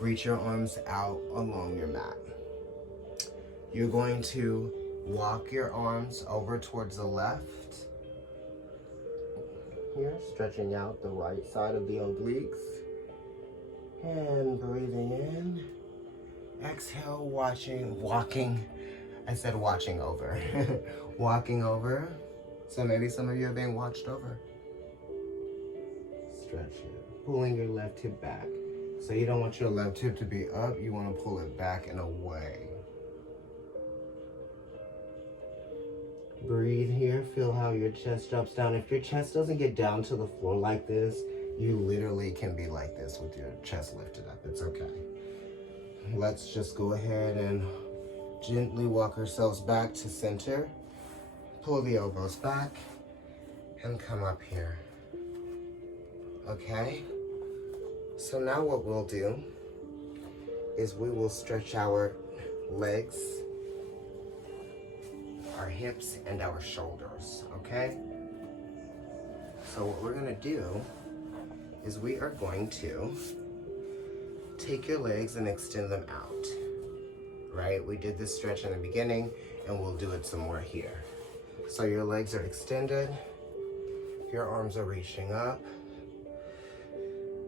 Reach your arms out along your mat. You're going to walk your arms over towards the left. Here, stretching out the right side of the obliques. And breathing in. Exhale, walking. I said watching over. Walking over. So maybe some of you are being watched over. Stretch it. Pulling your left hip back. So you don't want your left hip to be up. You want to pull it back and away. Breathe here. Feel how your chest drops down. If your chest doesn't get down to the floor like this, you literally can be like this with your chest lifted up. It's okay. Let's just go ahead and gently walk ourselves back to center. Pull the elbows back and come up here. Okay? So now what we'll do is we will stretch our legs, our hips, and our shoulders, okay? So what we're gonna do is we are going to take your legs and extend them out, right? We did this stretch in the beginning and we'll do it some more here. So your legs are extended, your arms are reaching up.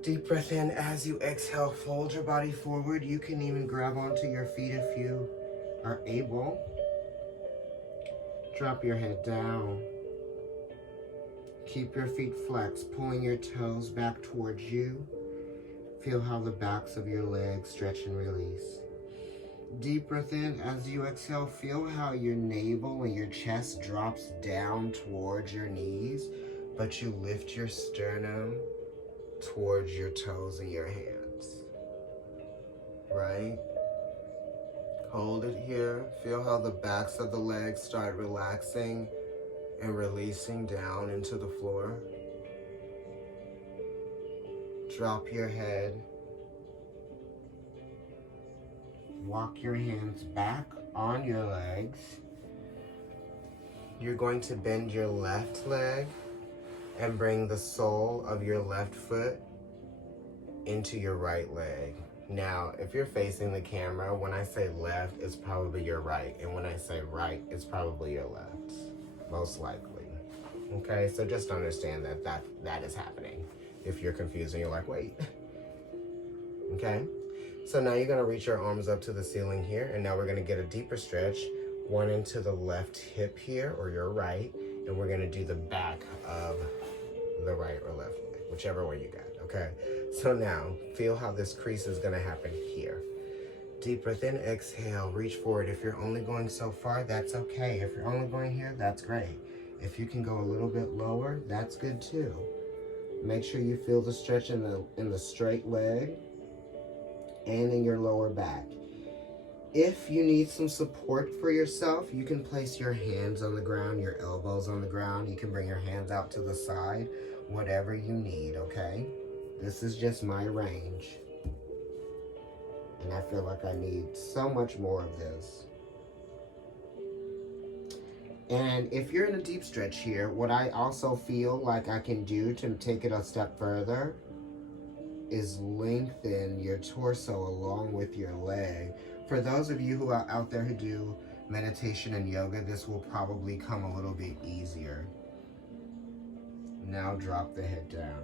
Deep breath in. As you exhale, fold your body forward. You can even grab onto your feet if you are able. Drop your head down. Keep your feet flexed, pulling your toes back towards you. Feel how the backs of your legs stretch and release. Deep breath in. As you exhale, feel how your navel and your chest drops down towards your knees, but you lift your sternum towards your toes and your hands. Right? Hold it here. Feel how the backs of the legs start relaxing and releasing down into the floor. Drop your head. Walk your hands back on your legs. You're going to bend your left leg and bring the sole of your left foot into your right leg. Now, if you're facing the camera, when I say left, it's probably your right. And when I say right, it's probably your left, most likely. Okay, so just understand that is happening. If you're confused and you're like, wait. Okay, so now you're gonna reach your arms up to the ceiling here, and now we're gonna get a deeper stretch, one into the left hip here, or your right, and we're gonna do the back of the right or left leg, whichever one you got, okay? So now, feel how this crease is gonna happen here. Deep breath in, exhale, reach forward. If you're only going so far, that's okay. If you're only going here, that's great. If you can go a little bit lower, that's good too. Make sure you feel the stretch in the straight leg and in your lower back. If you need some support for yourself, you can place your hands on the ground, your elbows on the ground. You can bring your hands out to the side, whatever you need, okay? This is just my range. And I feel like I need so much more of this. And if you're in a deep stretch here, what I also feel like I can do to take it a step further is lengthen your torso along with your leg. For those of you who are out there who do meditation and yoga, this will probably come a little bit easier. Now drop the head down.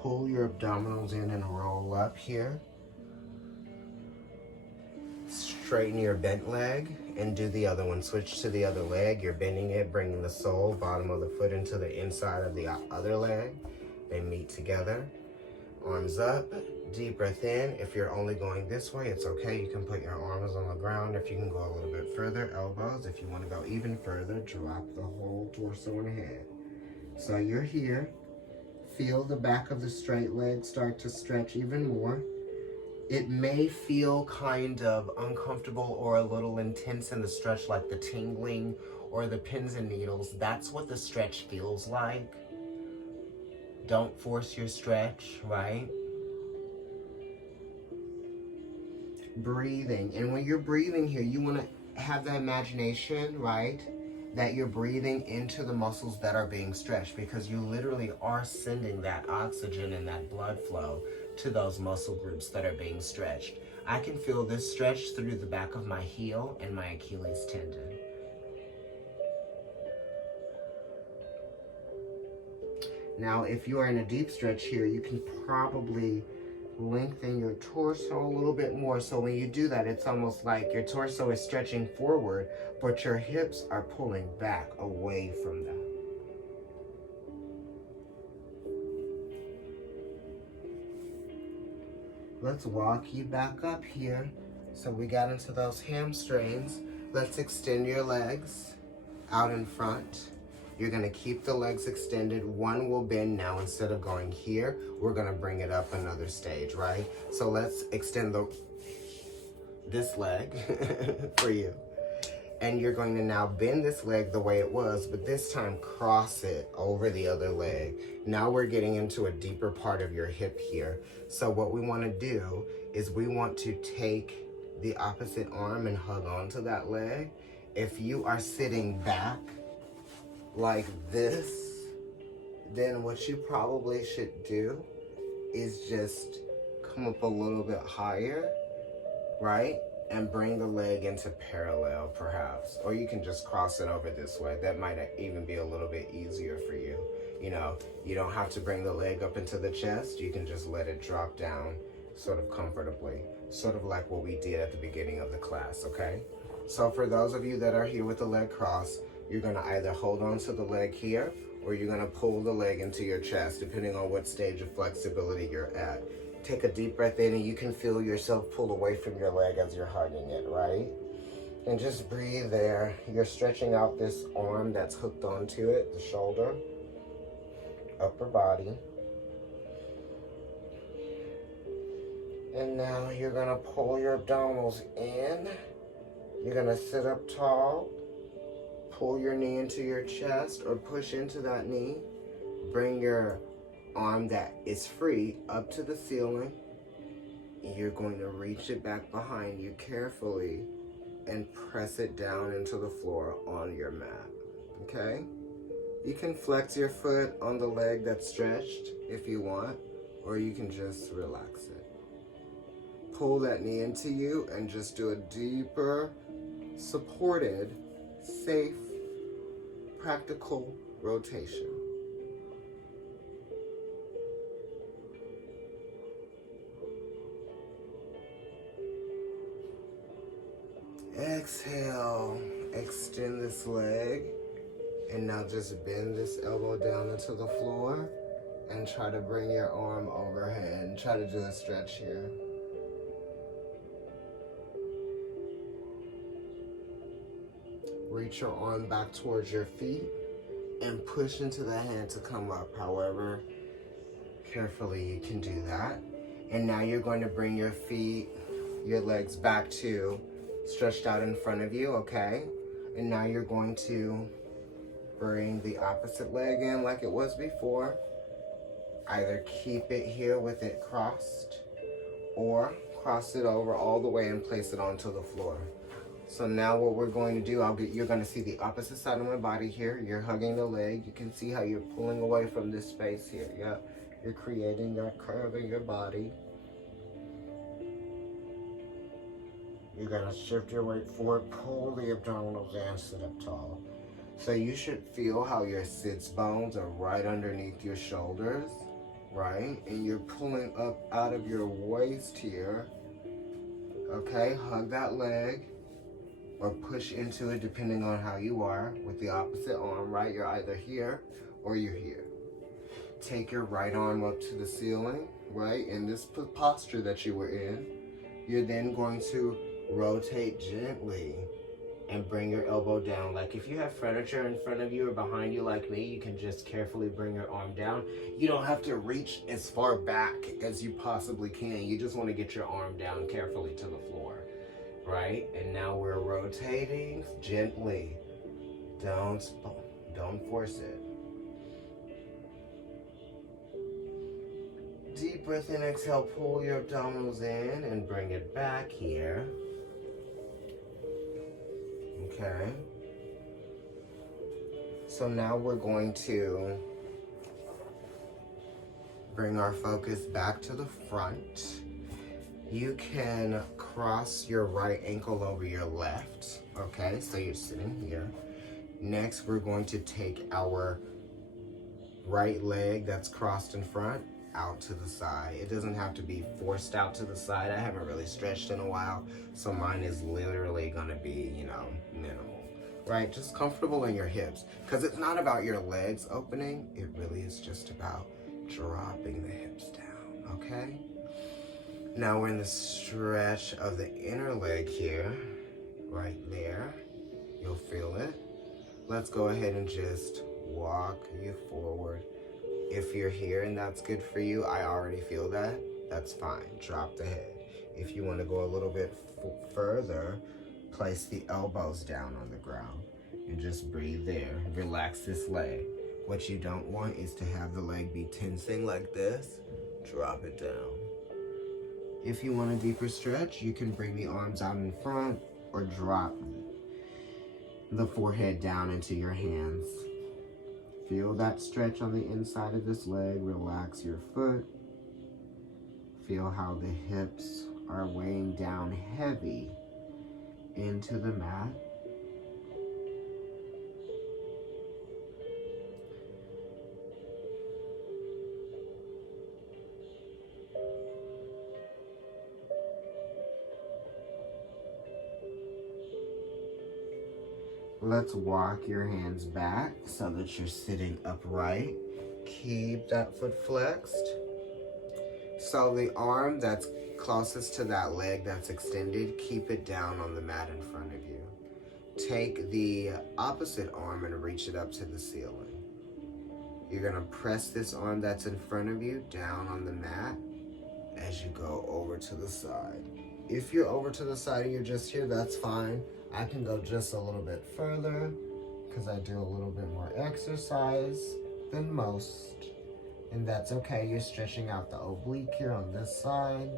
Pull your abdominals in and roll up here. Straighten your bent leg and do the other one. Switch to the other leg. You're bending it, bringing the sole, bottom of the foot into the inside of the other leg. They meet together. Arms up, deep breath in. If you're only going this way, it's okay. You can put your arms on the ground. If you can go a little bit further, elbows. If you want to go even further, drop the whole torso and head. So you're here. Feel the back of the straight leg start to stretch even more. It may feel kind of uncomfortable or a little intense in the stretch, like the tingling or the pins and needles. That's what the stretch feels like. Don't force your stretch, right? Breathing. And when you're breathing here, you want to have the imagination, right, that you're breathing into the muscles that are being stretched, because you literally are sending that oxygen and that blood flow to those muscle groups that are being stretched. I can feel this stretch through the back of my heel and my Achilles tendon. Now, if you are in a deep stretch here, you can probably lengthen your torso a little bit more. So when you do that, it's almost like your torso is stretching forward, but your hips are pulling back away from that. Let's walk you back up here. So we got into those hamstrings. Let's extend your legs out in front. You're gonna keep the legs extended. One will bend now. Instead of going here, we're gonna bring it up another stage, right? So let's extend this leg for you. And you're going to now bend this leg the way it was, but this time cross it over the other leg. Now we're getting into a deeper part of your hip here. So what we want to do is we want to take the opposite arm and hug onto that leg. If you are sitting back like this, then what you probably should do is just come up a little bit higher, right? And bring the leg into parallel, perhaps. Or you can just cross it over this way. That might even be a little bit easier for you. You know, you don't have to bring the leg up into the chest. You can just let it drop down sort of comfortably. Sort of like what we did at the beginning of the class, okay? So for those of you that are here with the leg crossed, you're gonna either hold on to the leg here, or you're gonna pull the leg into your chest, depending on what stage of flexibility you're at. Take a deep breath in and you can feel yourself pull away from your leg as you're hugging it, right? And just breathe there. You're stretching out this arm that's hooked onto it, the shoulder, upper body. And now you're gonna pull your abdominals in. You're gonna sit up tall. Pull your knee into your chest or push into that knee. Bring your arm that is free up to the ceiling. You're going to reach it back behind you carefully and press it down into the floor on your mat, okay? You can flex your foot on the leg that's stretched if you want, or you can just relax it. Pull that knee into you and just do a deeper, supported, safe, practical rotation. Exhale, extend this leg, and now just bend this elbow down into the floor and try to bring your arm overhead. Try to do a stretch here. Reach your arm back towards your feet and push into the hand to come up. However carefully you can do that. And now you're going to bring your feet your legs back to stretched out in front of you, okay? And now you're going to bring the opposite leg in like it was before. Either keep it here with it crossed or cross it over all the way and place it onto the floor. So now what we're going to do, you're going to see the opposite side of my body here. You're hugging the leg. You can see how you're pulling away from this space here. Yeah, you're creating that curve in your body. You're going to shift your weight forward, pull the abdominals in, sit up tall. So you should feel how your sits bones are right underneath your shoulders, right? And you're pulling up out of your waist here. Okay, hug that leg. Or push into it depending on how you are with the opposite arm, right? You're either here or you're here. Take your right arm up to the ceiling, right? In this posture that you were in, you're then going to rotate gently and bring your elbow down. Like if you have furniture in front of you or behind you like me, you can just carefully bring your arm down. You don't have to reach as far back as you possibly can. You just want to get your arm down carefully to the floor. Right? And now we're rotating gently. Don't force it. Deep breath in, exhale, pull your abdominals in and bring it back here. Okay. So now we're going to bring our focus back to the front. You can cross your right ankle over your left, okay? So you're sitting here. Next, we're going to take our right leg that's crossed in front out to the side. It doesn't have to be forced out to the side. I haven't really stretched in a while, so mine is literally gonna be, minimal, right? Just comfortable in your hips, because it's not about your legs opening. It really is just about dropping the hips down, okay? Now we're in the stretch of the inner leg here, right there. You'll feel it. Let's go ahead and just walk you forward. If you're here and that's good for you, I already feel that, that's fine. Drop the head. If you want to go a little bit further, place the elbows down on the ground and just breathe there. Relax this leg. What you don't want is to have the leg be tensing like this. Drop it down. If you want a deeper stretch, you can bring the arms out in front or drop the forehead down into your hands. Feel that stretch on the inside of this leg. Relax your foot. Feel how the hips are weighing down heavy into the mat. Let's walk your hands back so that you're sitting upright. Keep that foot flexed. So the arm that's closest to that leg that's extended, keep it down on the mat in front of you. Take the opposite arm and reach it up to the ceiling. You're gonna press this arm that's in front of you down on the mat as you go over to the side. If you're over to the side and you're just here, that's fine. I can go just a little bit further because I do a little bit more exercise than most. And that's okay. You're stretching out the oblique here on this side.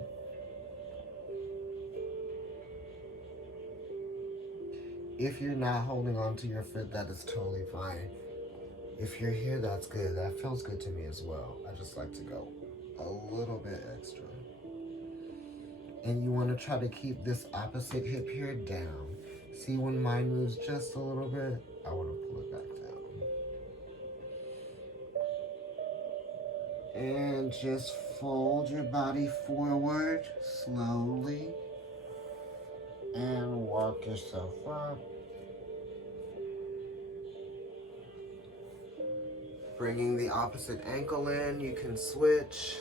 If you're not holding on to your foot, that is totally fine. If you're here, that's good. That feels good to me as well. I just like to go a little bit extra. And you want to try to keep this opposite hip here down. See, when mine moves just a little bit, I want to pull it back down. And just fold your body forward slowly and walk yourself up. Bringing the opposite ankle in, you can switch.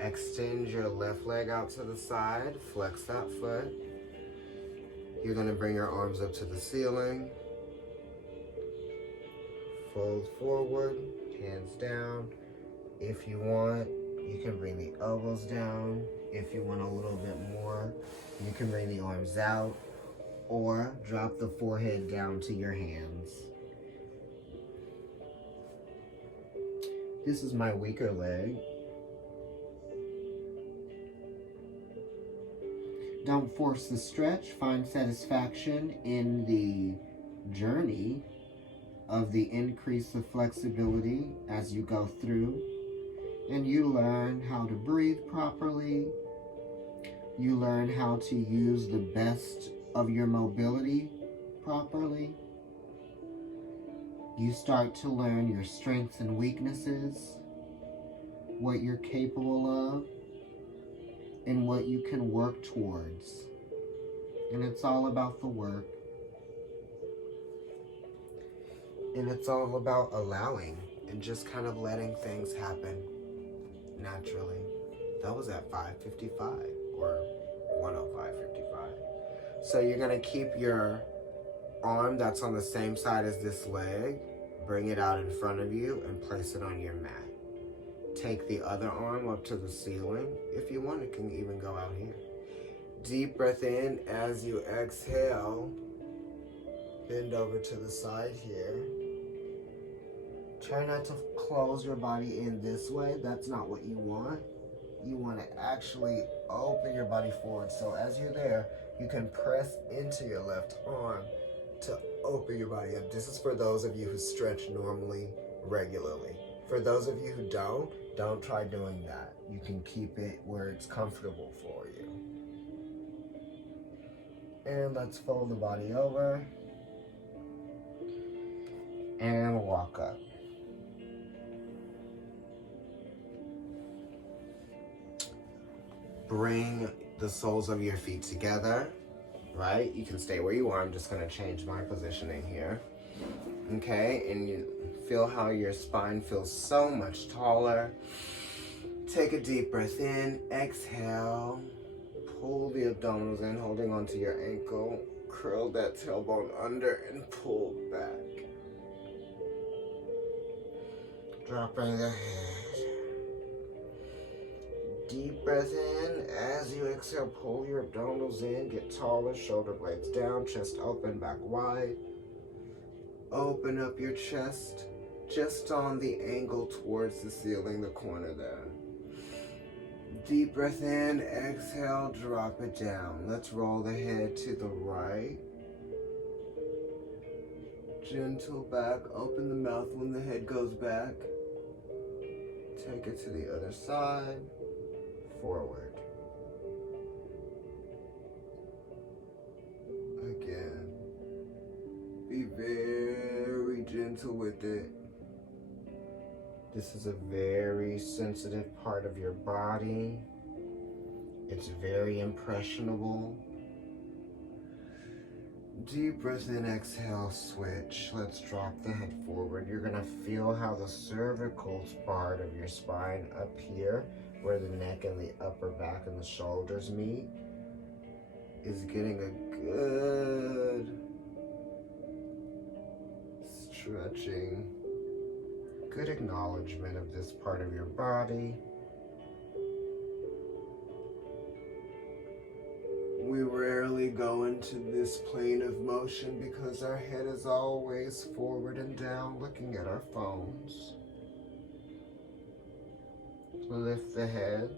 Extend your left leg out to the side, flex that foot. You're gonna bring your arms up to the ceiling. Fold forward, hands down. If you want, You can bring the elbows down. If you want a little bit more, you can bring the arms out or drop the forehead down to your hands. This is my weaker leg. Don't force the stretch. Find satisfaction in the journey of the increase of flexibility as you go through. And you learn how to breathe properly. You learn how to use the best of your mobility properly. You start to learn your strengths and weaknesses, what you're capable of, and what you can work towards. And it's all about the work. And it's all about allowing and just kind of letting things happen naturally. That was at 5:55 or 1:05:55. So you're going to keep your arm that's on the same side as this leg, bring it out in front of you and place it on your mat. Take the other arm up to the ceiling. If you want, it can even go out here. Deep breath in as you exhale. Bend over to the side here. Try not to close your body in this way. That's not what you want. You want to actually open your body forward. So as you're there, you can press into your left arm to open your body up. This is for those of you who stretch normally, regularly. For those of you who don't try doing that. You can keep it where it's comfortable for you. And let's fold the body over and walk up. Bring the soles of your feet together, right? You can stay where you are. I'm just going to change my positioning here. Okay, and you feel how your spine feels so much taller. Take a deep breath in, exhale. Pull the abdominals in, holding onto your ankle. Curl that tailbone under and pull back. Dropping the head. Deep breath in. As you exhale, pull your abdominals in, get taller, shoulder blades down, chest open, back wide. Open up your chest just on the angle towards the ceiling, the corner there. Deep breath in, exhale, drop it down. Let's roll the head to the right. Gentle back, open the mouth when the head goes back. Take it to the other side, forward. Again. Be very gentle with it. This is a very sensitive part of your body. It's very impressionable. Deep breath in, exhale, switch. Let's drop the head forward. You're gonna feel how the cervical part of your spine up here, where the neck and the upper back and the shoulders meet, is getting a good stretching. Good acknowledgement of this part of your body. We rarely go into this plane of motion because our head is always forward and down looking at our phones. Lift the head.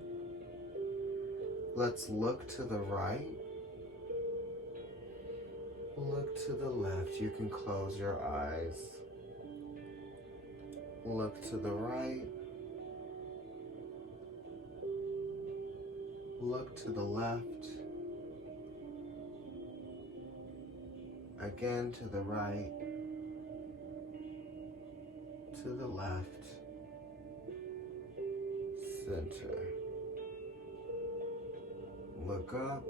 Let's look to the right. Look to the left. You can close your eyes. Look to the right. Look to the left. Again to the right. To the left. Center. Look up.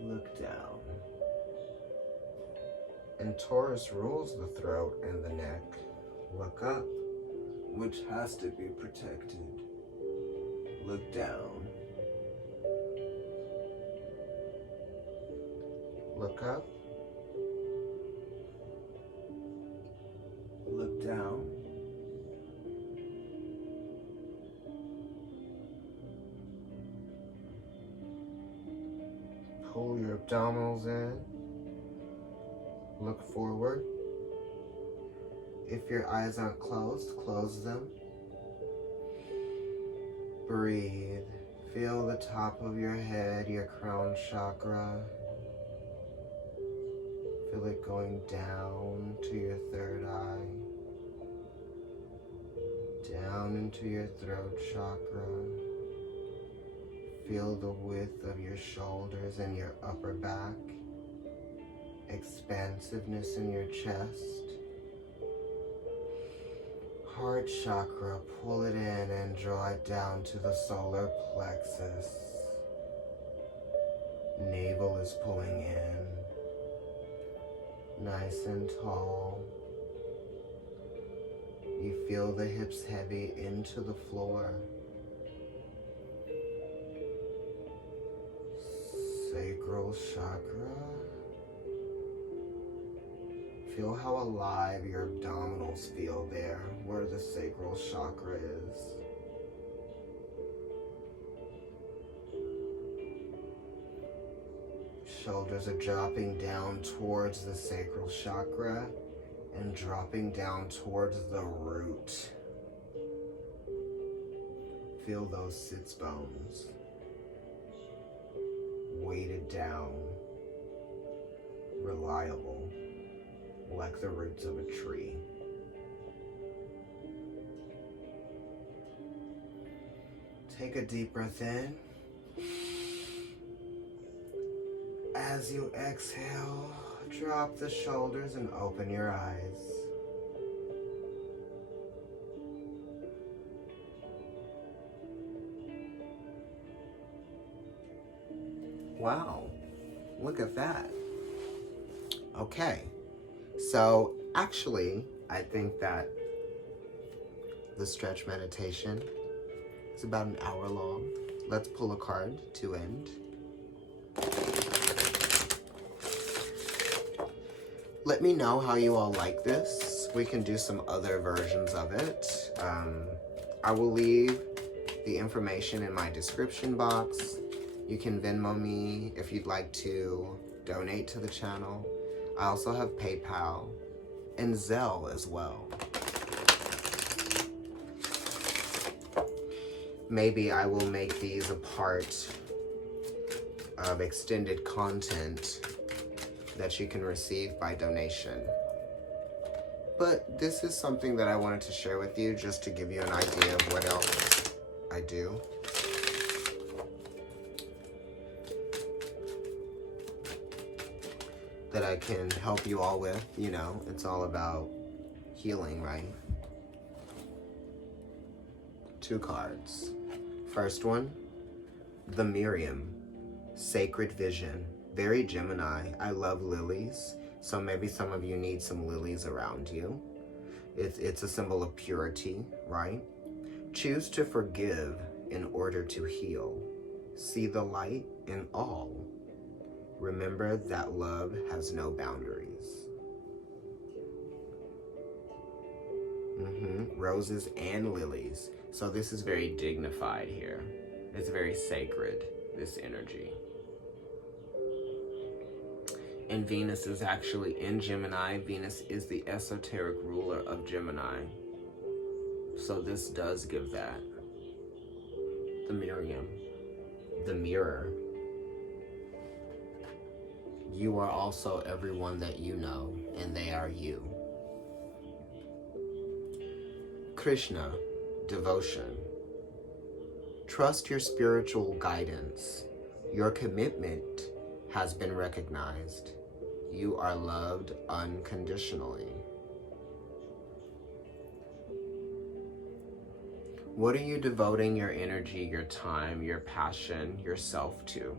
Look down. And Taurus rules the throat and the neck. Look up, which has to be protected. Look down. Look up. Look down. Pull your abdominals in. Look forward. If your eyes aren't closed, close them. Breathe. Feel the top of your head, your crown chakra. Feel it going down to your third eye. Down into your throat chakra. Feel the width of your shoulders and your upper back. Expansiveness in your chest. Heart chakra, pull it in and draw it down to the solar plexus. Navel is pulling in. Nice and tall. You feel the hips heavy into the floor. Sacral chakra. Feel how alive your abdominals feel there, where the sacral chakra is. Shoulders are dropping down towards the sacral chakra and dropping down towards the root. Feel those sits bones weighted down, reliable, like the roots of a tree. Take a deep breath in. As you exhale, drop the shoulders and open your eyes. Wow, look at that. Okay, so actually, I think that the stretch meditation is about an hour long. Let's pull a card to end. Let me know how you all like this. We can do some other versions of it. I will leave the information in my description box. You can Venmo me if you'd like to donate to the channel. I also have PayPal and Zelle as well. Maybe I will make these a part of extended content that you can receive by donation. But this is something that I wanted to share with you just to give you an idea of what else I do. That I can help you all with, you know, it's all about healing, right? 2 cards. First one, the Miriam, Sacred Vision. Very Gemini. I love lilies, so maybe some of you need some lilies around you. It's a symbol of purity, right? Choose to forgive in order to heal. See the light in all. Remember that love has no boundaries. Roses and lilies. So this is very dignified here. It's very sacred, this energy. And Venus is actually in Gemini. Venus is the esoteric ruler of Gemini. So this does give that. The Miriam, the mirror. You are also everyone that you know, and they are you. Krishna, devotion. Trust your spiritual guidance. Your commitment has been recognized. You are loved unconditionally. What are you devoting your energy, your time, your passion, yourself to?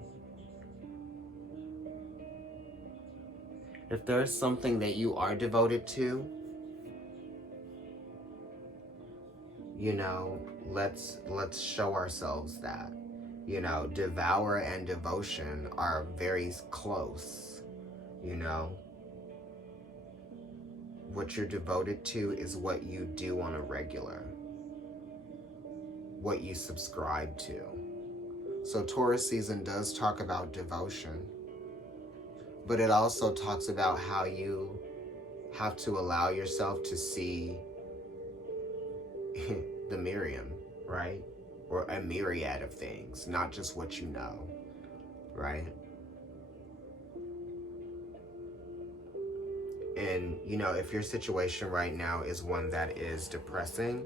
If there's something that you are devoted to, you know, let's show ourselves that. You know, devour and devotion are very close, you know. What you're devoted to is what you do on a regular, what you subscribe to. So Taurus season does talk about devotion. But it also talks about how you have to allow yourself to see the Miriam, right? Or a myriad of things, not just what you know, right? And, you know, if your situation right now is one that is depressing,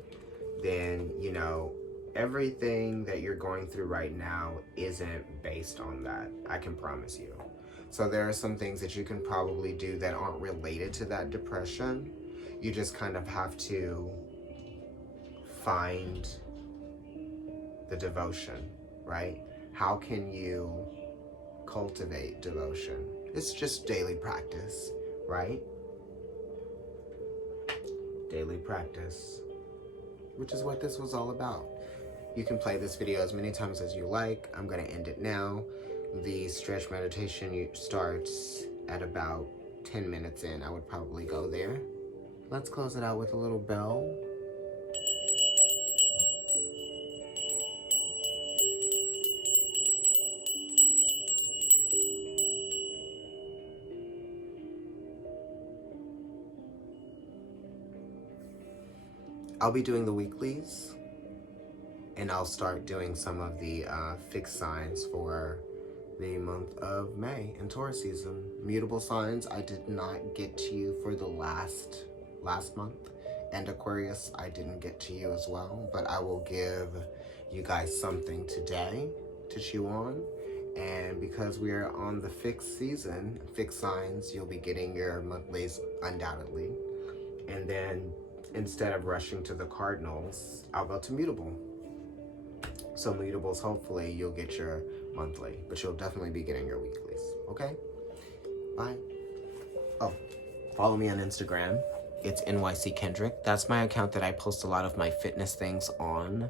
then, you know, everything that you're going through right now isn't based on that. I can promise you. So there are some things that you can probably do that aren't related to that depression. You just kind of have to find the devotion, right? How can you cultivate devotion? It's just daily practice, right? Daily practice, which is what this was all about. You can play this video as many times as you like. I'm gonna end it now. The stretch meditation starts at about 10 minutes in. I would probably go there. Let's close it out with a little bell. I'll be doing the weeklies, and I'll start doing some of the fixed signs for the month of May in Taurus season. Mutable signs, I did not get to you for the last month. And Aquarius, I didn't get to you as well, but I will give you guys something today to chew on. And because we are on the fixed season, fixed signs, you'll be getting your monthlies undoubtedly. And then instead of rushing to the cardinals, I'll go to mutable. So mutables, hopefully you'll get your monthly, but you'll definitely be getting your weeklies. Okay? Bye. Oh, follow me on Instagram. It's NYC Kendrick. That's my account that I post a lot of my fitness things on.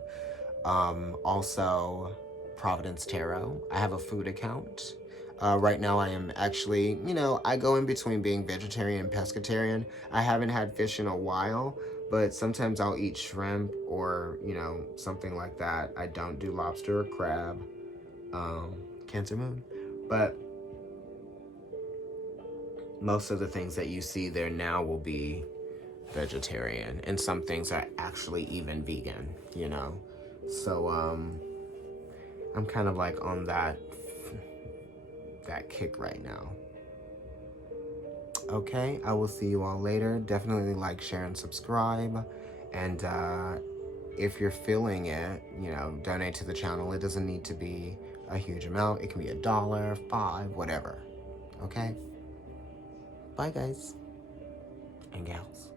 Also, Providence Tarot. I have a food account. Right now I am actually, you know, I go in between being vegetarian and pescatarian. I haven't had fish in a while, but sometimes I'll eat shrimp or, you know, something like that. I don't do lobster or crab. Cancer moon. But most of the things that you see there now will be vegetarian, and some things are actually even vegan, you know. So I'm kind of like on that kick right now. Okay, I will see you all later. Definitely like, share, and subscribe. And if you're feeling it, you know, donate to the channel. It doesn't need to be a huge amount. It can be $1, $5, whatever. Okay? Bye, guys and gals.